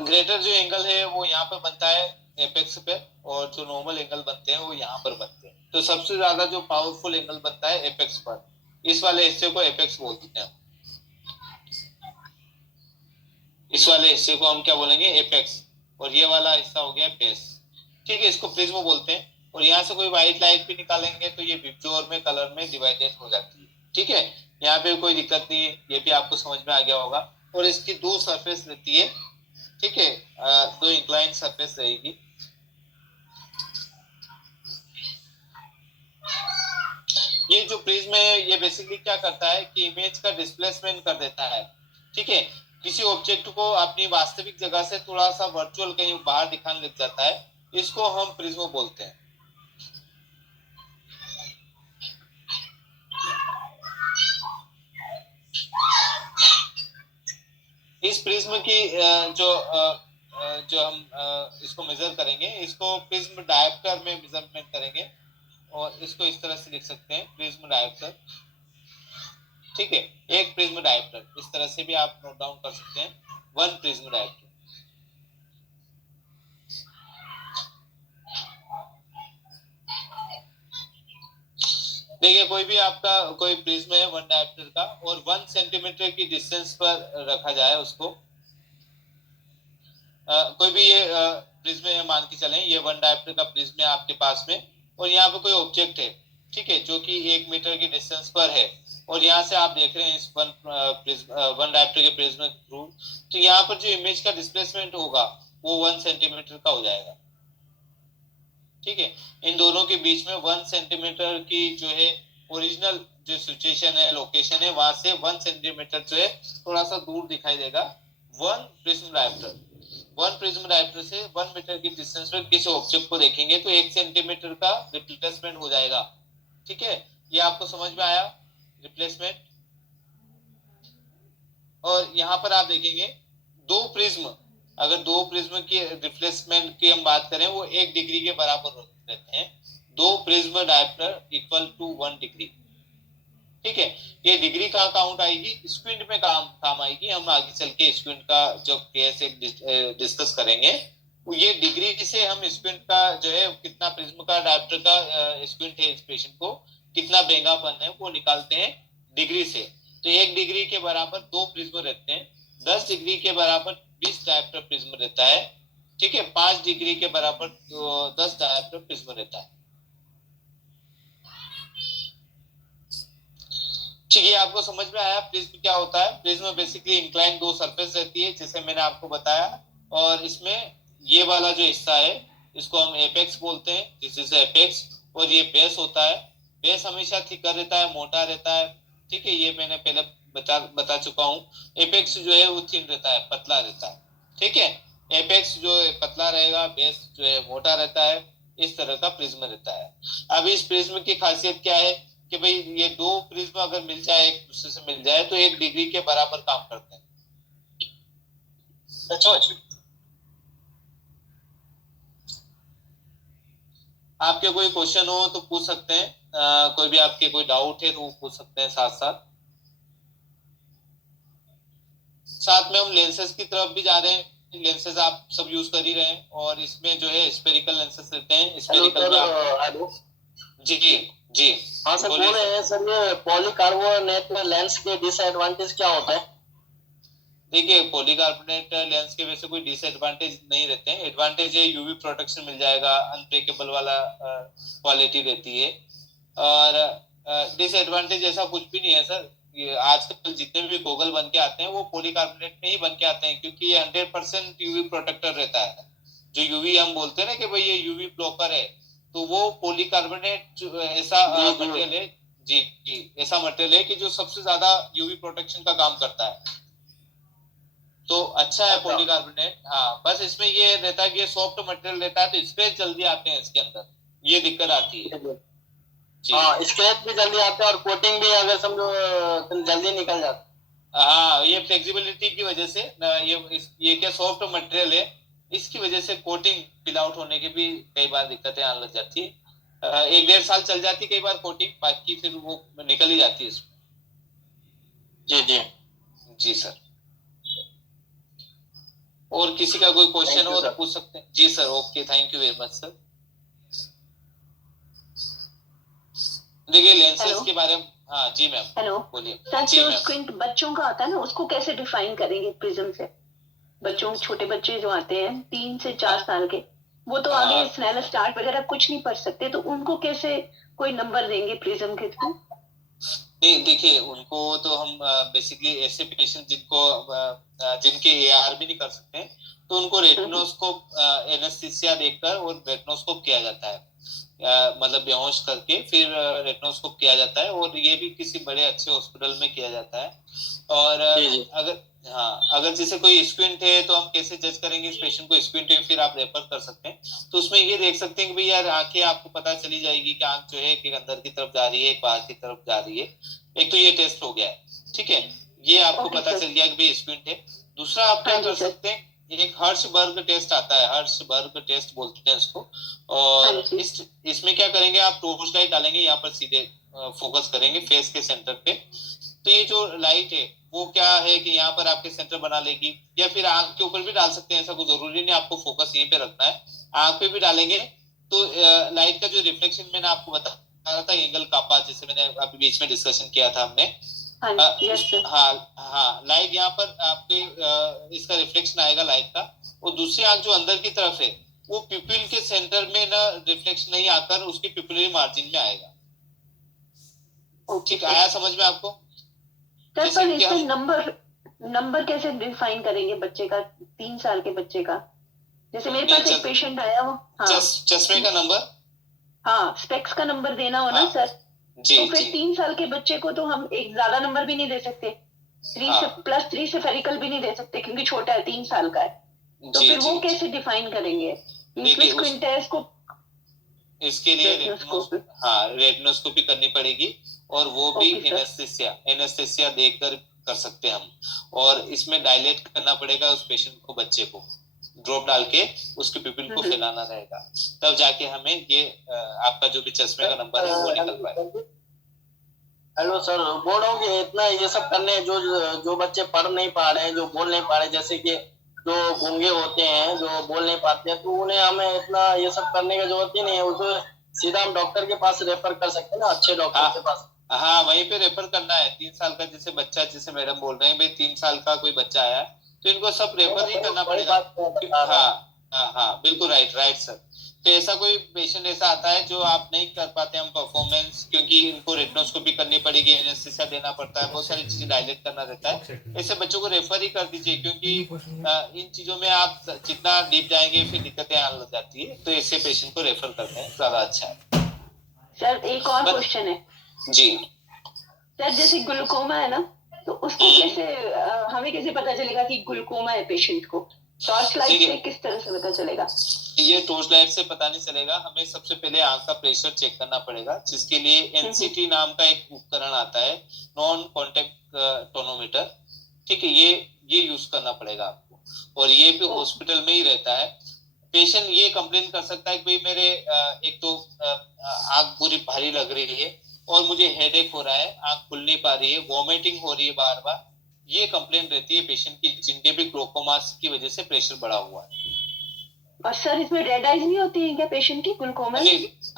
ग्रेटर जो एंगल है वो यहाँ पर बनता है एपेक्स पे, और जो नॉर्मल एंगल बनते हैं वो यहाँ पर बनते हैं। तो सबसे ज्यादा जो पावरफुल एंगल बनता है एपेक्स पर, इस वाले हिस्से को एपेक्स बोलते हैं। इस वाले हिस्से को हम क्या बोलेंगे? एपेक्स। और ये वाला हिस्सा हो गया बेस। ठीक है, इसको प्रिज्म बोलते हैं। और यहाँ से कोई व्हाइट लाइट भी निकालेंगे तो ये विबज्योर में कलर में डिवाइडेड हो जाती है। ठीक है, यहाँ पे कोई दिक्कत नहीं है, ये भी आपको समझ में आ गया होगा। और इसकी दो सरफेस रहती है, ठीक है, दो इंक्लाइन सरफेस रहेगी। ये जो प्रिज्म है ये बेसिकली क्या करता है कि इमेज का डिस्प्लेसमेंट कर देता है। ठीक है, किसी ऑब्जेक्ट को अपनी वास्तविक जगह से थोड़ा सा वर्चुअल कहीं बाहर दिखाने लग जाता है, इसको हम प्रिज्म बोलते हैं। इस प्रिज्म की जो हम इसको मेजर करेंगे, इसको प्रिज्म डायप्टर में मेजरमेंट करेंगे, और इसको इस तरह से लिख सकते हैं, प्रिज्म डायप्टर। ठीक है, एक प्रिज्म डायप्टर, इस तरह से भी आप नोट डाउन कर सकते हैं, वन प्रिज्म डायप्टर। देखिए, कोई भी आपका कोई प्रिज्म है वन डायप्टर का, और 1 सेंटीमीटर की डिस्टेंस पर रखा जाए उसको, कोई भी ये प्रिज्म है, मान के चलें ये वन डायप्टर का प्रिज्म है आपके पास में, और यहाँ पे कोई ऑब्जेक्ट है, ठीक है, जो कि 1 मीटर की डिस्टेंस पर है, और यहाँ से आप देख रहे हैं इस वन डायप्टर के प्रिज्म के थ्रू, तो यहाँ पर जो इमेज का डिस्प्लेसमेंट होगा वो 1 सेंटीमीटर का हो जाएगा। ठीक है, इन दोनों के बीच में 1 सेंटीमीटर की जो है ओरिजिनल जो सिचुएशन है, लोकेशन है, वहां से 1 सेंटीमीटर जो है थोड़ा सा दूर दिखाई देगा one prism dioptre. One prism dioptre से 1 मीटर की डिस्टेंस पर किसी ऑब्जेक्ट को देखेंगे तो 1 सेंटीमीटर का रिप्लेसमेंट हो जाएगा। ठीक है, ये आपको समझ में आया रिप्लेसमेंट? और यहाँ पर आप देखेंगे दो प्रिज्म, अगर दो प्रिज्म की रिप्लेसमेंट की हम बात करें, वो 1 डिग्री के बराबर रहते हैं। दो प्रिज्म डायप्टर इक्वल टू 1 डिग्री। ठीक है, ये डिग्री कहाँ काउंट आएगी? स्क्विंट में काम आएगी। हम आगे चल के स्क्विंट का जो केस डिस्कस करेंगे, ये डिग्री से हम स्क्विंट का जो है कितना प्रिज्म का डायप्टर का स्क्विंट है, एक्सप्रेशन को कितना बेंगापन है वो निकालते हैं डिग्री से। तो 1 डिग्री के बराबर 2 प्रिज्म रहते हैं, 10 डिग्री के बराबर 20 डायप्टर प्रिज्म रहता है। ठीक है, 5 डिग्री के बराबर 10 डायप्टर प्रिज्म रहता है। ठीक है, आपको समझ में आया प्रिज्म क्या होता है? प्रिज्म बेसिकली इंक्लाइन दो सरफेस रहती है, जैसे मैंने आपको बताया, और इसमें ये वाला जो हिस्सा है इसको हम एपेक्स बोलते हैं, दिस इज एपेक्स। और ये बेस होता है, बेस हमेशा थिकर रहता है, मोटा रहता है। ठीक है, ये मैंने पहले बता चुका हूँ। एपेक्स जो है वो थिन रहता है, पतला रहता है। ठीक है, एपेक्स जो है पतला रहेगा, बेस जो है मोटा रहता है, इस तरह का प्रिज्म रहता है। अब इस प्रिज्म की खासियत क्या है कि भाई ये दो प्रिज्म अगर मिल जाए, एक दूसरे से मिल जाए, तो 1 डिग्री के बराबर काम करते हैं। आपके कोई क्वेश्चन हो तो पूछ सकते हैं, कोई भी आपके कोई डाउट है तो वो पूछ सकते हैं साथ साथ। साथ में हम लेंसेज की तरफ भी जा रहे हैं, लेंसेज आप सब यूज कर ही रहे हैं, और इसमें जो है स्पेरिकल लेंसेज रहते हैं। स्पेरिकल में आप जी जी हाँ सर, बोल रहे हैं सर, ये पॉलीकार्बोनेट लेंस के डिसएडवांटेज क्या होता है? देखिए, पॉलीकार्बोनेट लेंस के वैसे कोई डिसएडवांटेज नहीं रहते हैं। एडवांटेज है यूवी प्रोटेक्शन मिल जाएगा, अनब्रेकेबल वाला क्वालिटी रहती है। और डिसएडवांटेज ऐसा कुछ भी नहीं है सर, आजकल जितने भी गोगल बन के आते हैं वो पॉलीकार्बोनेट में ही बन के आते हैं, क्योंकि ये 100% यूवी प्रोटेक्टर रहता है। जो यूवी हम बोलते हैं ना कि भाई ये यूवी ब्लॉकर है, तो वो पॉलीकार्बोनेट ऐसा मटेरियल है। जी जी, ऐसा मटेरियल है कि जो सबसे ज्यादा यूवी प्रोटेक्शन का काम करता है। तो अच्छा है पॉलीकार्बोनेट। हाँ, बस इसमें ये रहता है कि ये सॉफ्ट मटेरियल रहता है, तो स्पेस जल्दी आते हैं इसके अंदर, ये दिक्कत आती है। हाँ, स्क्रैच भी जल्दी आते हैं और कोटिंग भी अगर समझो जल्दी निकल जाता है। हाँ, ये फ्लेक्सिबिलिटी की वजह से ये क्या सॉफ्ट मटेरियल है, इसकी वजह से कोटिंग फिल आउट होने की भी कई बार दिक्कतें आने लग जाती है। 1-1.5 साल चल जाती है कई बार कोटिंग, बाकी फिर वो निकल ही जाती है इसमें। जी जी जी सर। और किसी का कोई क्वेश्चन हो तो पूछ सकते हैं। जी sir, okay, thank you very much sir. देखिए लेंसेज के बारे में, हाँ जी मैम। हेलो बोलिए। सर, जी जो मैम। स्क्विंट बच्चों का आता है ना, उसको कैसे डिफाइन करेंगे प्रिज्म से? बच्चों, छोटे बच्चे जो आते हैं 3 से 4 साल के, वो तो आगे स्नेल स्टार्ट वगैरह कुछ नहीं पढ़ सकते, तो उनको कैसे कोई नंबर देंगे प्रिज्म के थ्रू? नहीं, देखिए उनको तो हम बेसिकली ऐसे पेशेंट जिनके एआर भी नहीं कर सकते, तो उनको रेटिनोस्कोप एनेस्थीसिया देकर और रेटिनोस्कोप किया जाता है। मतलब बेहोश करके फिर रेटिनोस्कोप किया जाता है, और ये भी किसी बड़े अच्छे हॉस्पिटल में किया जाता है। और अगर जैसे कोई स्क्विंट है तो हम कैसे जज करेंगे इस पेशेंट को स्क्विंट है, फिर आप रेफर कर सकते हैं। तो उसमें ये देख सकते हैं कि भाई यार आंखें आपको पता चली जाएगी कि आंख जो है एक अंदर की तरफ जा रही है, एक बाहर की तरफ जा रही है। एक तो ये टेस्ट हो गया है, ठीक है, ये आपको पता चल गया कि भाई स्क्विंट है। दूसरा आप क्या कर सकते हैं, एक हर्शबर्ग टेस्ट आता है, हर्शबर्ग टेस्ट बोलते हैं इसको। और इसमें क्या करेंगे, आप टॉर्च लाइट डालेंगे यहाँ पर, सीधे फोकस करेंगे फेस के सेंटर पे। तो ये जो लाइट है वो क्या है कि यहाँ पर आपके सेंटर बना लेगी, या फिर आंख के ऊपर भी डाल सकते हैं, ऐसा कोई जरूरी नहीं आपको फोकस यहीं पे रखना है, आंख पे भी डालेंगे। तो लाइट का जो रिफ्लेक्शन मैंने आपको बता रहा था, एंगल कापा, जिसे मैंने अभी बीच में डिस्कशन किया था हमने। हाँ, लाइट यहाँ पर आपके इसका रिफ्लेक्शन आएगा लाइट का, और दूसरी आंख जो अंदर की तरफ है वो पिपिल के सेंटर में ना रिफ्लेक्शन नहीं आकर उसकी पिपिलरी मार्जिन में आएगा। ठीक आया समझ में आपको? सर, पर इसमें नंबर कैसे डिफाइन करेंगे बच्चे का, 3 साल के बच्चे का? जैसे मेरे पास एक पेशेंट आया हो, चश्मे का नंबर, हाँ, स्पेक्स का नंबर देना हो ना सर, तो फिर 3 साल के बच्चे को तो हम एक ज्यादा नंबर भी नहीं दे सकते, 3 से फेरिकल भी नहीं दे सकते, क्योंकि छोटा है, 3 साल का है। तो फिर वो कैसे डिफाइन करेंगे को? इसके लिए रेटिनोस्कोपी करनी पड़ेगी, और वो भी एनेस्थीसिया देकर कर सकते हैं हम। और इसमें डायलेट करना पड़ेगा उस पेशेंट को, बच्चे को ड्रॉप डाल के उसके पिपिल को फैलाना रहेगा, तब जाके हमें ये आपका जो भी चश्मे का नंबर है वो निकल पाएगा। हेलो सर, बोल रहा हूँ कि इतना ये सब करने जो बच्चे पढ़ नहीं पा रहे हैं, जो बोल नहीं पा रहे, जैसे कि जो गूंगे होते हैं, जो बोल नहीं पाते हैं, तो उन्हें हमें इतना ये सब करने की जरूरत ही नहीं है, उसको सीधा हम डॉक्टर के पास रेफर कर सकते हैं ना, अच्छे डॉक्टर के पास। हाँ, वहीं पे रेफर करना है। 3 साल का जैसे बच्चा, जैसे मैडम बोल रहे हैं भाई 3 साल का कोई बच्चा आया, तो इनको सब रेफर ही करना पड़ेगा। हाँ, बिल्कुल राइट सर। तो ऐसा कोई पेशेंट ऐसा आता है जो आप नहीं कर पाते हम परफॉर्मेंस, क्योंकि इनको रेटिनोस्कोपी करनी पड़ेगी, एनेस्थीसिया देना पड़ता है, बहुत सारी चीजें डायलेट करना रहता है, ऐसे बच्चों को रेफर ही कर दीजिए, क्योंकि इन चीजों में आप जितना डीप जाएंगे फिर दिक्कतें आने लग जाती है। तो ऐसे पेशेंट को रेफर करते हैं, ज्यादा अच्छा है। सर, एक और क्वेश्चन है जी सर, जैसे ग्लूकोमा है ना, तो उसको कैसे हमें कैसे पता चलेगा कि ग्लूकोमा है पेशेंट को? टॉर्च लाइट से किस तरह से पता चलेगा? ये टॉर्च लाइट से पता नहीं चलेगा, हमें सबसे पहले आंख का प्रेशर चेक करना पड़ेगा, जिसके लिए एनसीटी नाम का एक उपकरण आता है, नॉन कॉन्टेक्ट टोनोमीटर। ठीक है, ये यूज करना पड़ेगा आपको, और ये भी हॉस्पिटल में ही रहता है। पेशेंट ये कंप्लेन कर सकता है कि भाई मेरे एक तो आंख पूरी भारी लग रही है, और मुझे हेडेक हो रहा है, आंख खुल नहीं पा रही है, वॉमिटिंग हो रही है बार बार, ये कंप्लेन रहती है पेशेंट की, जिनके भी ग्लूकोमास की वजह से प्रेशर बढ़ा हुआ है। और सर, इसमें रेड आइज नहीं होती है क्या पेशेंट की ग्लूकोमा?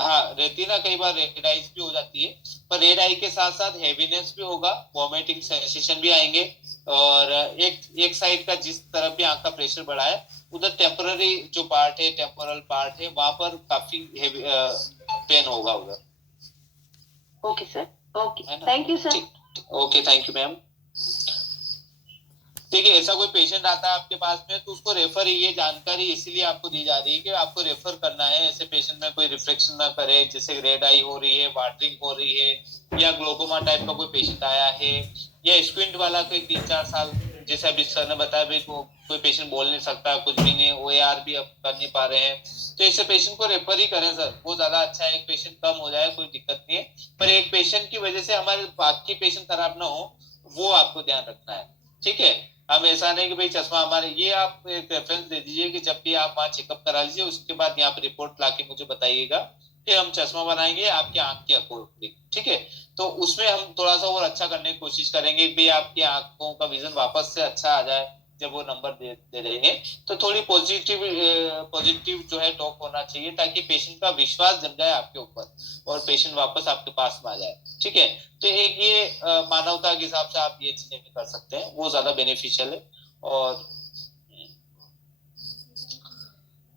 हाँ, रहती ना, कई बार रेड आइज भी हो जाती है, पर रेड आई के साथ साथ हैवीनेस भी होगा, वॉमिटिंग सेंसेशन भी आएंगे, और एक साइड का जिस तरफ भी आंख का प्रेशर बढ़ा है, उधर टेम्पररी जो पार्ट है, टेम्पोरल पार्ट है, वहां पर काफी पेन होगा उधर। Okay sir, okay, thank you sir. Okay, thank you ma'am. देखिए, ऐसा कोई पेशेंट आता है आपके पास में तो उसको रेफर, ये जानकारी इसीलिए आपको दी जा रही है कि आपको रेफर करना है। ऐसे पेशेंट में कोई रिफ्लेक्शन ना करे, जैसे रेड आई हो रही है, वाटरिंग हो रही है, या ग्लोकोमा टाइप का कोई पेशेंट आया है, या स्क्विंट वाला कोई 3-4 साल, जैसे अभी सर ने बताया भाई कोई पेशेंट बोल नहीं सकता, कुछ भी नहीं, OAR भी अब कर नहीं पा रहे हैं, तो ऐसे पेशेंट को रेफर ही करें सर, वो ज्यादा अच्छा है। एक पेशेंट कम हो जाए कोई दिक्कत नहीं है, पर एक पेशेंट की वजह से हमारे बाकी पेशेंट खराब ना हो, वो आपको ध्यान रखना है। ठीक है, हम ऐसा नहीं कि भाई चश्मा हमारे, ये आप एक रेफरेंस दे दीजिए कि जब भी आप वहाँ चेकअप करा लीजिए, उसके बाद यहाँ पे रिपोर्ट लाके मुझे बताइएगा, फिर हम चश्मा बनाएंगे आपके आंख के अकॉर्डिंग। ठीक है, तो उसमें हम थोड़ा सा और अच्छा करने की कोशिश करेंगे कि भाई आपकी आंखों का विजन वापस से अच्छा आ जाए। जब वो नंबर दे देंगे तो थोड़ी पॉजिटिव जो है टॉक होना चाहिए, ताकि पेशेंट का विश्वास जम जाए आपके ऊपर और पेशेंट वापस आपके पास में आ जाए। ठीक है, तो एक ये मानवता के हिसाब से आप ये चीजें भी कर सकते हैं, वो ज्यादा बेनिफिशियल है। और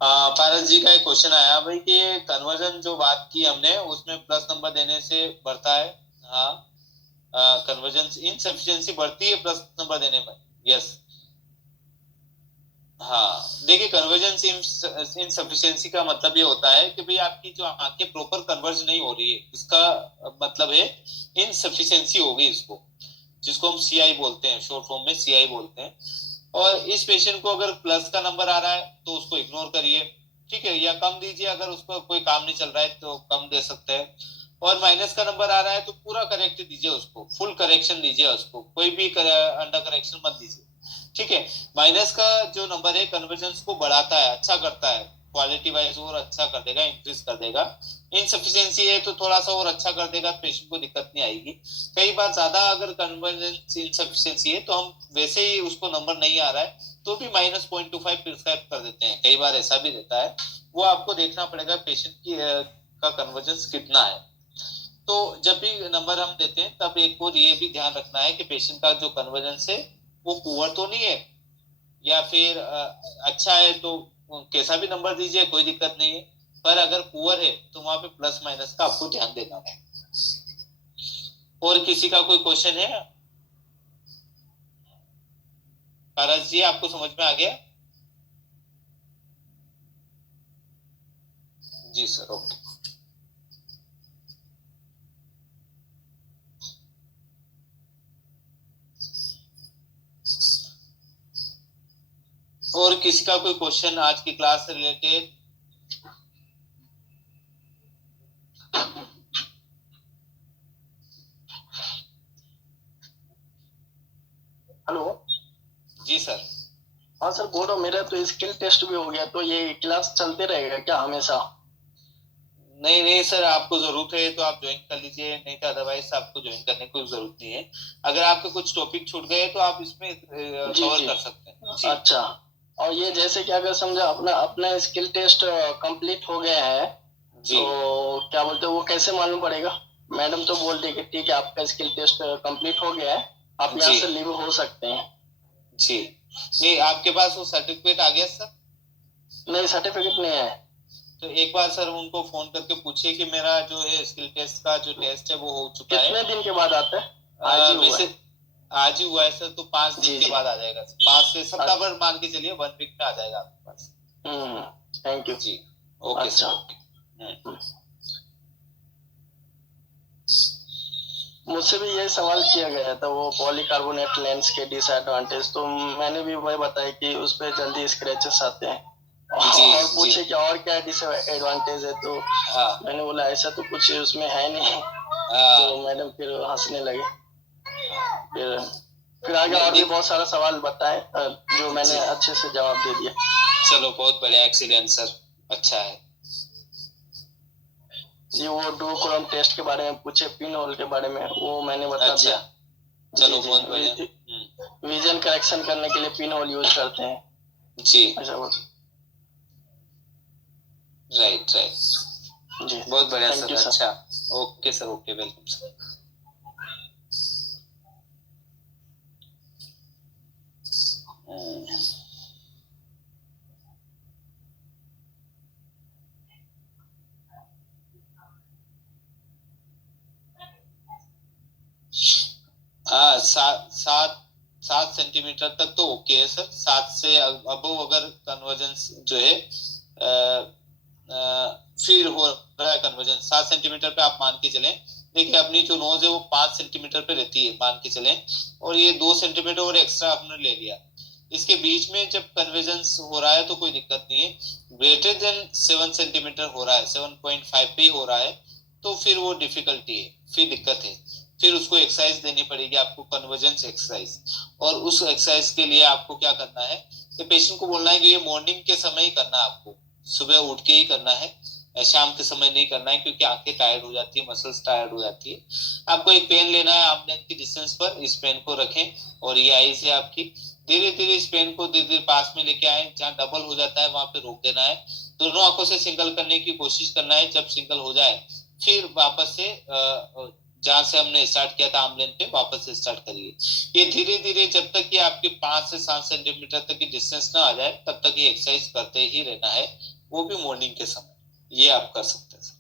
पारस जी का एक क्वेश्चन आया भाई कि कन्वर्जन जो बात की हमने, उसमें प्लस नंबर देने से बढ़ता है। हाँ, कन्वर्जन इनसफिशियंसी बढ़ती है प्लस नंबर देने में। यस, हाँ, देखिए, कन्वर्जेंस इनसफिशियंसी का मतलब ये होता है कि भाई आपकी जो आंखें प्रॉपर कन्वर्ज नहीं हो रही है, इसका मतलब है इनसफिशियंसी होगी इसको, जिसको हम CI बोलते हैं, शॉर्ट फॉर्म में CI बोलते हैं। और इस पेशेंट को अगर प्लस का नंबर आ रहा है तो उसको इग्नोर करिए। ठीक है, या कम दीजिए, अगर उसको कोई काम नहीं चल रहा है तो कम दे सकते हैं। और माइनस का नंबर आ रहा है तो पूरा करेक्ट दीजिए, उसको फुल करेक्शन दीजिए, उसको कोई भी अंडर करेक्शन मत दीजिए। ठीक है, माइनस का जो नंबर है कन्वर्जेंस को बढ़ाता है, अच्छा करता है, क्वालिटी वाइज और अच्छा कर देगा, इंक्रीज कर देगा। इनसफिशियंसी है तो थोड़ा सा और अच्छा कर देगा, पेशेंट को दिक्कत नहीं आएगी। कई बार ज्यादा अगर कन्वर्जेंस इनसफिशियंसी है तो हम वैसे ही उसको नंबर नहीं आ रहा है तो भी -0.25 प्रिस्क्राइब कर देते हैं, कई बार ऐसा भी रहता है। वो आपको देखना पड़ेगा पेशेंट की का कन्वर्जेंस कितना है। तो जब भी नंबर हम देते हैं तब एक और ये भी ध्यान रखना है कि पेशेंट का जो कन्वर्जेंस है वो पुअर तो नहीं है, या फिर अच्छा है, तो कैसा भी नंबर दीजिए, कोई दिक्कत नहीं है। पर अगर पुअर है तो वहां पे प्लस माइनस का आपको ध्यान देना है। और किसी का कोई क्वेश्चन है? पारस जी, आपको समझ में आ गया? जी सर, ओके। और किसी का कोई क्वेश्चन आज की क्लास से रिलेटेड? हेलो। जी सर। हाँ सर, बोलो, मेरा तो स्किल टेस्ट भी हो गया, तो ये क्लास चलते रहेगा क्या हमेशा? नहीं नहीं सर, आपको जरूरत है तो आप ज्वाइन कर लीजिए, नहीं तो अदरवाइज आपको ज्वाइन करने की कोई जरूरत नहीं है। अगर आपके कुछ टॉपिक छूट गए तो आप इसमें जी कवर जी। कर सकते हैं जी। अच्छा। और ये जैसे कि अगर समझा अपना अपना स्किल टेस्ट कंप्लीट हो गया है, जी तो क्या बोलते हैं वो कैसे मालूम पड़ेगा? मैडम तो बोल दी कि ठीक है आपका स्किल टेस्ट कंप्लीट हो गया है, आप यहाँ जी से लीव हो सकते हैं। जी। नहीं, आपके पास वो सर्टिफिकेट आ गया सर? नहीं, सर्टिफिकेट नहीं है। तो एक बार सर उनको फोन करके पूछिए कि मेरा जो है स्किल टेस्ट का जो टेस्ट है वो हो चुका है। कितने दिन के बाद आता है? आज ही हुआ वैसे है। आज ही हुआ है सर, तो 5 दिन जी के जी। बाद आ जाएगा सर, 5 से सप्ताह भर मान के चलिए, 1 वीक में आ जाएगा आपके पास। हम्म। Thank you. जी, ओके अच्छा। Sir, okay. हम्म। मुझसे भी यही सवाल किया गया था, वो पॉलीकार्बोनेट लेंस के डिसएडवांटेज, तो मैंने भी वही बताया कि उस पर जल्दी स्क्रैचेस आते हैं। जी और जी। पूछे कि और क्या डिसएडवांटेज है, तो हाँ मैंने बोला ऐसा तो कुछ उसमें है नहीं। तो हाँ मैडम फिर हंसने लगे। हाँ। फिर फिर आगे नहीं और भी देख, बहुत सारा सवाल बताए, जो मैंने जी, अच्छे से जवाब दे दिया। चलो बहुत बढ़िया, एक्सीलेंट सर, अच्छा है। जी, वो डुओक्रोम टेस्ट के बारे में पूछे, पिन होल के बारे में, वो मैंने बता अच्छा, दिया। जी चलो जी। बहुत बढ़िया। विजन करेक्शन करने के लिए पिन होल यूज करते हैं, जी, ऐसा बोल। Right right. जी। बहुत बढ़िया थैंक सर, यू सर। अच्छा। Okay sir, okay, welcome sir. सात सेंटीमीटर तक तो ओके है सर। 7 से अबव अगर कन्वर्जेंस जो है फील हो रहा है कन्वर्जन 7 सेंटीमीटर पे आप मान के चलें। देखिए अपनी जो नोज है वो 5 सेंटीमीटर पे रहती है मान के चलें, और ये 2 सेंटीमीटर और एक्स्ट्रा आपने ले लिया। इसके बीच में जब कन्वर्जेंस हो रहा है तो कोई दिक्कत नहीं है। ग्रेटर देन 7 सेंटीमीटर हो रहा है, 7.5 पे ही हो रहा है, तो फिर वो डिफिकल्टी है, फिर दिक्कत है। फिर उसको एक्सरसाइज देनी पड़ेगी आपको, कन्वर्जेंस एक्सरसाइज। और उस एक्सरसाइज के लिए आपको क्या करना है कि पेशेंट को बोलना है कि ये मॉर्निंग के समय ही करना है, आपको सुबह उठ के ही करना है, शाम के समय नहीं करना है, क्योंकि आंखें टायर्ड हो जाती है, मसल्स टायर्ड हो जाती है। आपको एक पेन लेना है आर्म लेंथ की डिस्टेंस पर, इस पेन को रखें और ये आई से आपकी धीरे धीरे इस पेन को धीरे धीरे पास में लेके आए, जहाँ डबल हो जाता है वहां पे रोक देना है। दोनों आंखों से सिंगल करने की कोशिश करना है। जब सिंगल हो जाए फिर वापस से जहां से हमने स्टार्ट किया था आर्म लेंथ पे वापस से स्टार्ट करिए। ये धीरे धीरे जब तक कि आपके 5 से 7 सेंटीमीटर तक की डिस्टेंस ना आ जाए तब तक ये एक्सरसाइज करते ही रहना है, वो भी मॉर्निंग के समय। ये आप कर सकते हैं।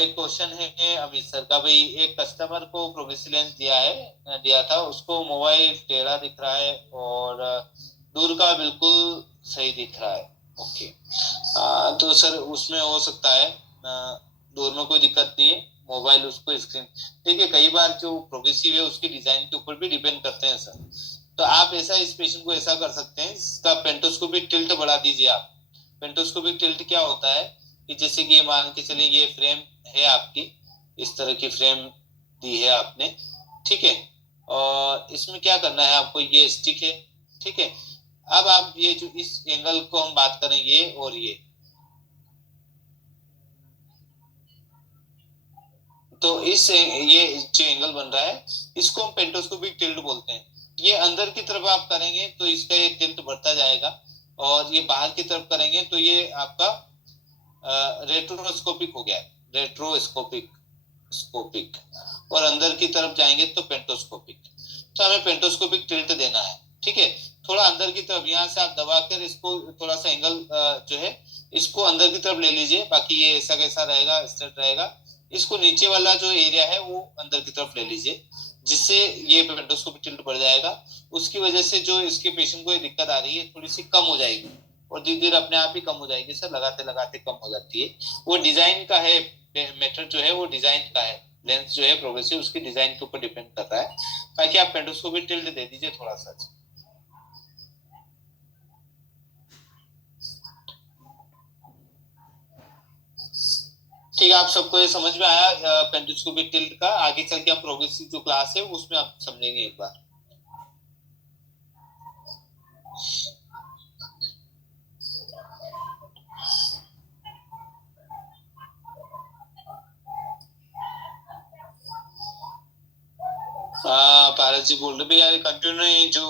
एक क्वेश्चन है अमित सर का, भाई एक कस्टमर को प्रोग्रेसिव लेंस दिया था, उसको मोबाइल टेढ़ा दिख रहा है और दूर का बिल्कुल सही दिख रहा है। ओके, तो सर उसमें हो सकता है, दूर में कोई दिक्कत नहीं है, मोबाइल उसको स्क्रीन, देखिए कई बार जो प्रोग्रेसिव है उसकी डिजाइन के ऊपर भी डिपेंड करते हैं सर। तो आप ऐसा इस पेशेंट को ऐसा कर सकते हैं, इसका पेंटोस्कोपिक टिल्ट बढ़ा दीजिए आप। पेंटोस्कोपिक टिल्ट क्या होता है कि जैसे कि ये मान के चलिए ये फ्रेम है आपकी, इस तरह की फ्रेम दी है आपने, ठीक है, और इसमें क्या करना है आपको, ये स्टिक है, ठीक है। अब आप ये जो इस एंगल को हम बात करें, ये और ये, तो ये जो एंगल बन रहा है इसको हम पेंटोस्कोपिक टिल्ट बोलते हैं। ये अंदर की तरफ आप करेंगे तो इसका ये टिल्ट बढ़ता जाएगा, और ये बाहर की तरफ करेंगे तो ये आपका रेट्रोस्कोपिक हो गया, रेट्रोस्कोपिक स्कोपिक, और अंदर की तरफ जाएंगे तो पेंटोस्कोपिक। तो हमें पेंटोस्कोपिक टिल्ट देना है, ठीक है। थोड़ा अंदर की तरफ, यहाँ से आप दबाकर इसको थोड़ा सा एंगल जो है इसको अंदर की तरफ ले लीजिए, बाकी ये ऐसा कैसा रहेगा, स्ट्रेट रहेगा। इसको नीचे वाला जो एरिया है वो अंदर की तरफ ले लीजिए, जिससे ये पेंटोस्कोपिक टिल्ट बढ़ जाएगा। उसकी वजह से जो इसके पेशेंट को ये दिक्कत आ रही है थोड़ी सी कम हो जाएगी, और धीरे धीरे अपने आप ही कम हो जाएगी सर, लगाते लगाते कम हो जाती है। वो डिजाइन का है, मेथड जो है वो डिजाइन का है, लेंस जो है प्रोग्रेसिव उसकी डिजाइन के ऊपर डिपेंड कर रहा है। ताकि आप पेंडोस्कोपिक टिल्ट दे दीजिए थोड़ा सा। ठीक है, आप सबको ये समझ में आया पेंडोस्कोपिक टिल्ट का? आगे चल के हम प्रोग्रेसिव जो क्लास है उसमें आप समझेंगे एक बार। भारत जी बोल रहे भैया कंटिन्यू जो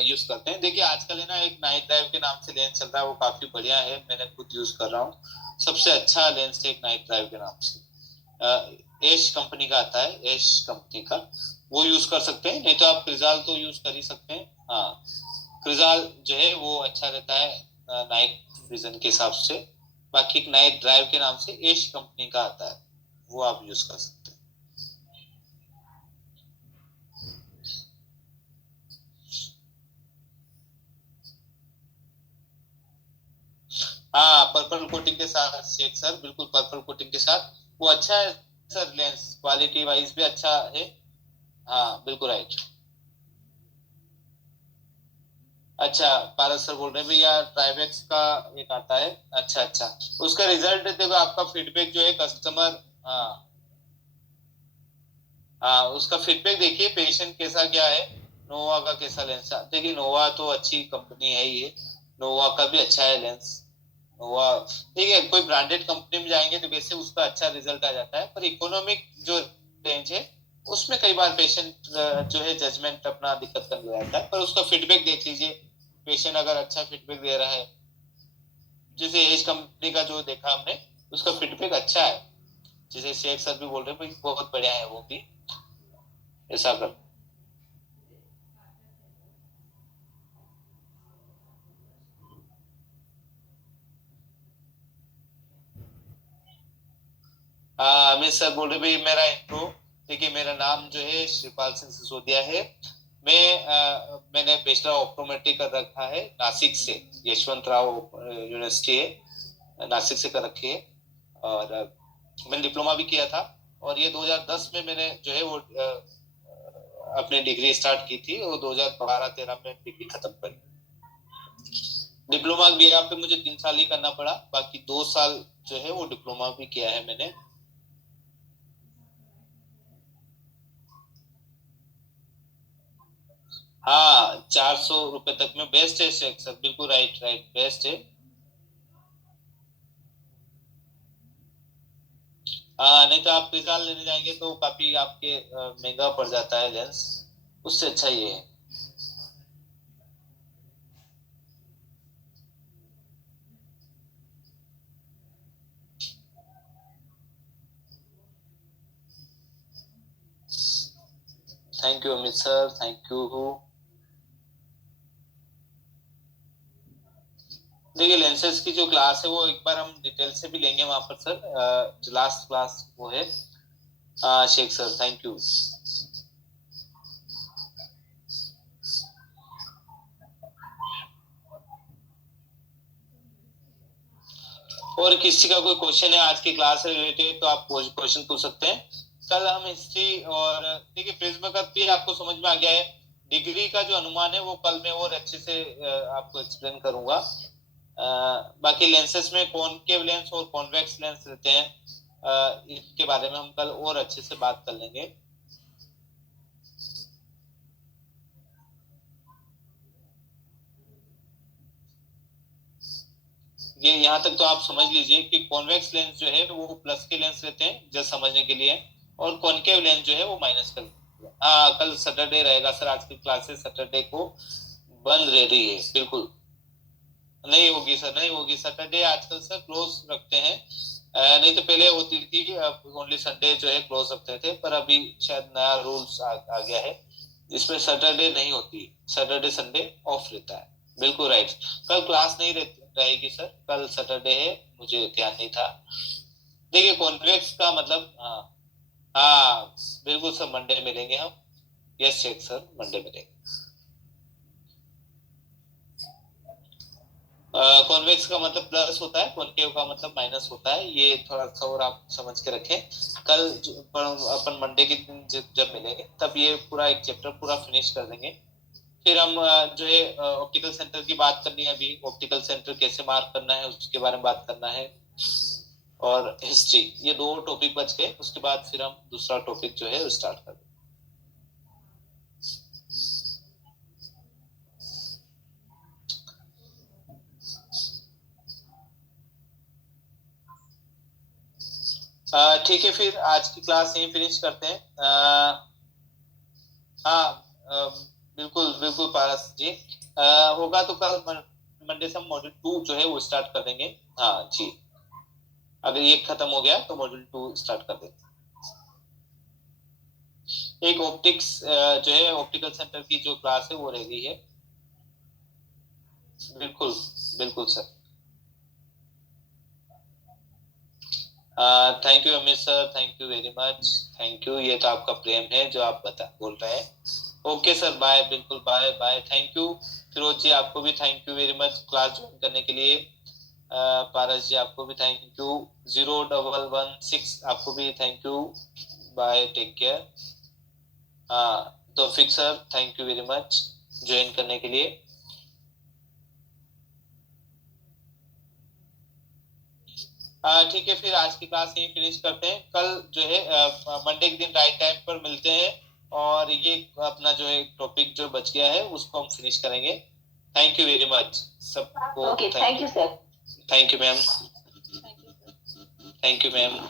यूज करते हैं, देखिए आजकल है ना एक नाइट ड्राइव के नाम से लेंस चल रहा है, वो काफी बढ़िया है, मैंने खुद यूज कर रहा हूँ। सबसे अच्छा लेंस है एक नाइट ड्राइव के नाम से, एश कंपनी का आता है, एश कंपनी का, वो यूज कर सकते हैं। नहीं तो आप क्रिजाल तो यूज कर ही सकते हैं। हाँ, क्रिजाल जो है वो अच्छा रहता है नाइट विजन के हिसाब से। बाकी एक नाइट ड्राइव के नाम से एश कंपनी का आता है, वो आप यूज कर सकते हैं। हाँ, पर्पल कोटिंग के साथ शेख सर, बिल्कुल पर्पल कोटिंग के साथ वो अच्छा है सर, लेंस क्वालिटी वाइज भी अच्छा है। हाँ बिल्कुल राइट। अच्छा, पारस सर बोल रहे हैं भैया ट्राइवेक्स का एक आता है, अच्छा अच्छा, उसका रिजल्ट देखो, आपका फीडबैक जो है कस्टमर, हाँ हाँ, उसका फीडबैक देखिए पेशेंट कैसा क्या है। नोवा का कैसा लेंस है, देखिए नोवा तो अच्छी कंपनी है ही है, नोवा का भी अच्छा है लेंस। नोवा ठीक है, कोई ब्रांडेड कंपनी में जाएंगे तो वैसे उसका अच्छा रिजल्ट आ जाता है, पर इकोनॉमिक जो रेंज है उसमें कई बार पेशेंट जो है जजमेंट अपना दिक्कत कर जाता है, पर उसका फीडबैक देख लीजिए। पेशेंट अगर अच्छा फीडबैक दे रहा है, जैसे एज कंपनी का जो देखा हमने उसका फीडबैक अच्छा है, जैसे शेख सर भी बोल रहे हैं भाई बहुत बढ़िया है वो भी, ऐसा कर। अमित सर बोल रहे भाई मेरा इंट्रो। देखिए मेरा नाम जो है श्रीपाल सिंह सिसोदिया है। मैंने बैचलर ऑप्टोमेट्री कर रखा है नासिक से, यशवंत राव यूनिवर्सिटी है नासिक से कर रखी है। और मैंने डिप्लोमा भी किया था। और ये 2010 में मैंने जो है वो अपनी डिग्री स्टार्ट की थी और 2012-13 में डिग्री खत्म करी। डिप्लोमा भी यहाँ पे मुझे 3 साल ही करना पड़ा, बाकी 2 साल जो है वो डिप्लोमा भी किया है मैंने। हाँ 400 रुपए तक में बेस्ट है शेख सर, बिल्कुल राइट राइट बेस्ट है। हाँ नहीं तो आप विशाल लेने जाएंगे तो काफी आपके महंगा पड़ जाता है लेंस, उससे अच्छा ये है। Thank you Amit sir, thank you. देखिए लेंसेज की जो क्लास है वो एक बार हम डिटेल से भी लेंगे वहां पर सर, लास्ट क्लास वो है। Sheikh sir thank you. और किसी का कोई क्वेश्चन है आज की क्लास से रिलेटेड तो आप क्वेश्चन पूछ सकते हैं। कल हम हिस्ट्री और देखिए प्रिज्म का भी आपको समझ में आ गया है। डिग्री का जो अनुमान है वो कल मैं और अच्छे से आपको एक्सप्लेन करूंगा। बाकी लेंसेस में कॉनकेव लेंस और कॉन्वेक्स लेंस रहते हैं, इसके बारे में हम कल और अच्छे से बात कर लेंगे। ये यहाँ तक तो आप समझ लीजिए कि कॉन्वेक्स लेंस जो है वो प्लस के लेंस रहते हैं जस्ट समझने के लिए, और कॉनकेव लेंस जो है वो माइनस का। हाँ कल सैटरडे रहेगा सर, आज की क्लासेस सैटरडे को बंद रह रही है बिल्कुल। नहीं होगी सर, नहीं होगी सैटरडे आजकल सर क्लोज रखते हैं। नहीं तो पहले होती थी ओनली संडे जो है क्लोज रखते थे, पर अभी शायद नया रूल्स आ गया है जिसमें सैटरडे नहीं होती, सैटरडे संडे ऑफ रहता है। बिल्कुल राइट। कल क्लास नहीं रहेगी सर, कल सैटरडे है, मुझे ध्यान नहीं था। देखिए कॉन्वेक्स का मतलब हाँ। हाँ बिल्कुल सर मंडे मिलेंगे हम। यस शेख सर मंडे मिलेंगे। कॉन्वेक्स का मतलब प्लस होता है, कॉनकेव का मतलब माइनस होता है, ये थोड़ा सा और आप समझ के रखें। कल अपन मंडे के दिन जब मिलेंगे तब ये पूरा एक चैप्टर पूरा फिनिश कर देंगे। फिर हम जो है ऑप्टिकल सेंटर की बात करनी है, अभी ऑप्टिकल सेंटर कैसे मार्क करना है उसके बारे में बात करना है। और हिस्ट्री, ये 2 टॉपिक बच गए, उसके बाद फिर हम दूसरा टॉपिक जो है स्टार्ट कर देंगे। ठीक है फिर आज की क्लास यहीं फिनिश करते हैं। हाँ बिल्कुल बिल्कुल पारस जी। होगा तो कल मंडे से हम मॉड्यूल 2 जो है वो स्टार्ट कर देंगे। हाँ जी, अगर ये खत्म हो गया तो मॉड्यूल 2 स्टार्ट कर देंगे। एक ऑप्टिक्स जो है ऑप्टिकल सेंटर की जो क्लास है वो रह गई है। बिल्कुल बिल्कुल sir. Thank you Amit sir, thank you very much. Thank you, ये तो आपका प्रेम है जो आप बोल रहे हैं। ओके सर बाय, बिल्कुल bye bye, thank you. Firoz ji आपको भी thank you very much class join करने के लिए। पारस जी आपको भी थैंक यू। 0116 आपको भी thank you. Bye take care. हाँ तो fix sir thank you very much join करने के लिए। ठीक है फिर आज की क्लास यही फिनिश करते हैं। कल जो है मंडे के दिन राइट टाइम पर मिलते हैं, और ये अपना जो है टॉपिक जो बच गया है उसको हम फिनिश करेंगे। थैंक यू वेरी मच सबको। Okay thank you sir. Thank you ma'am. Thank you ma'am.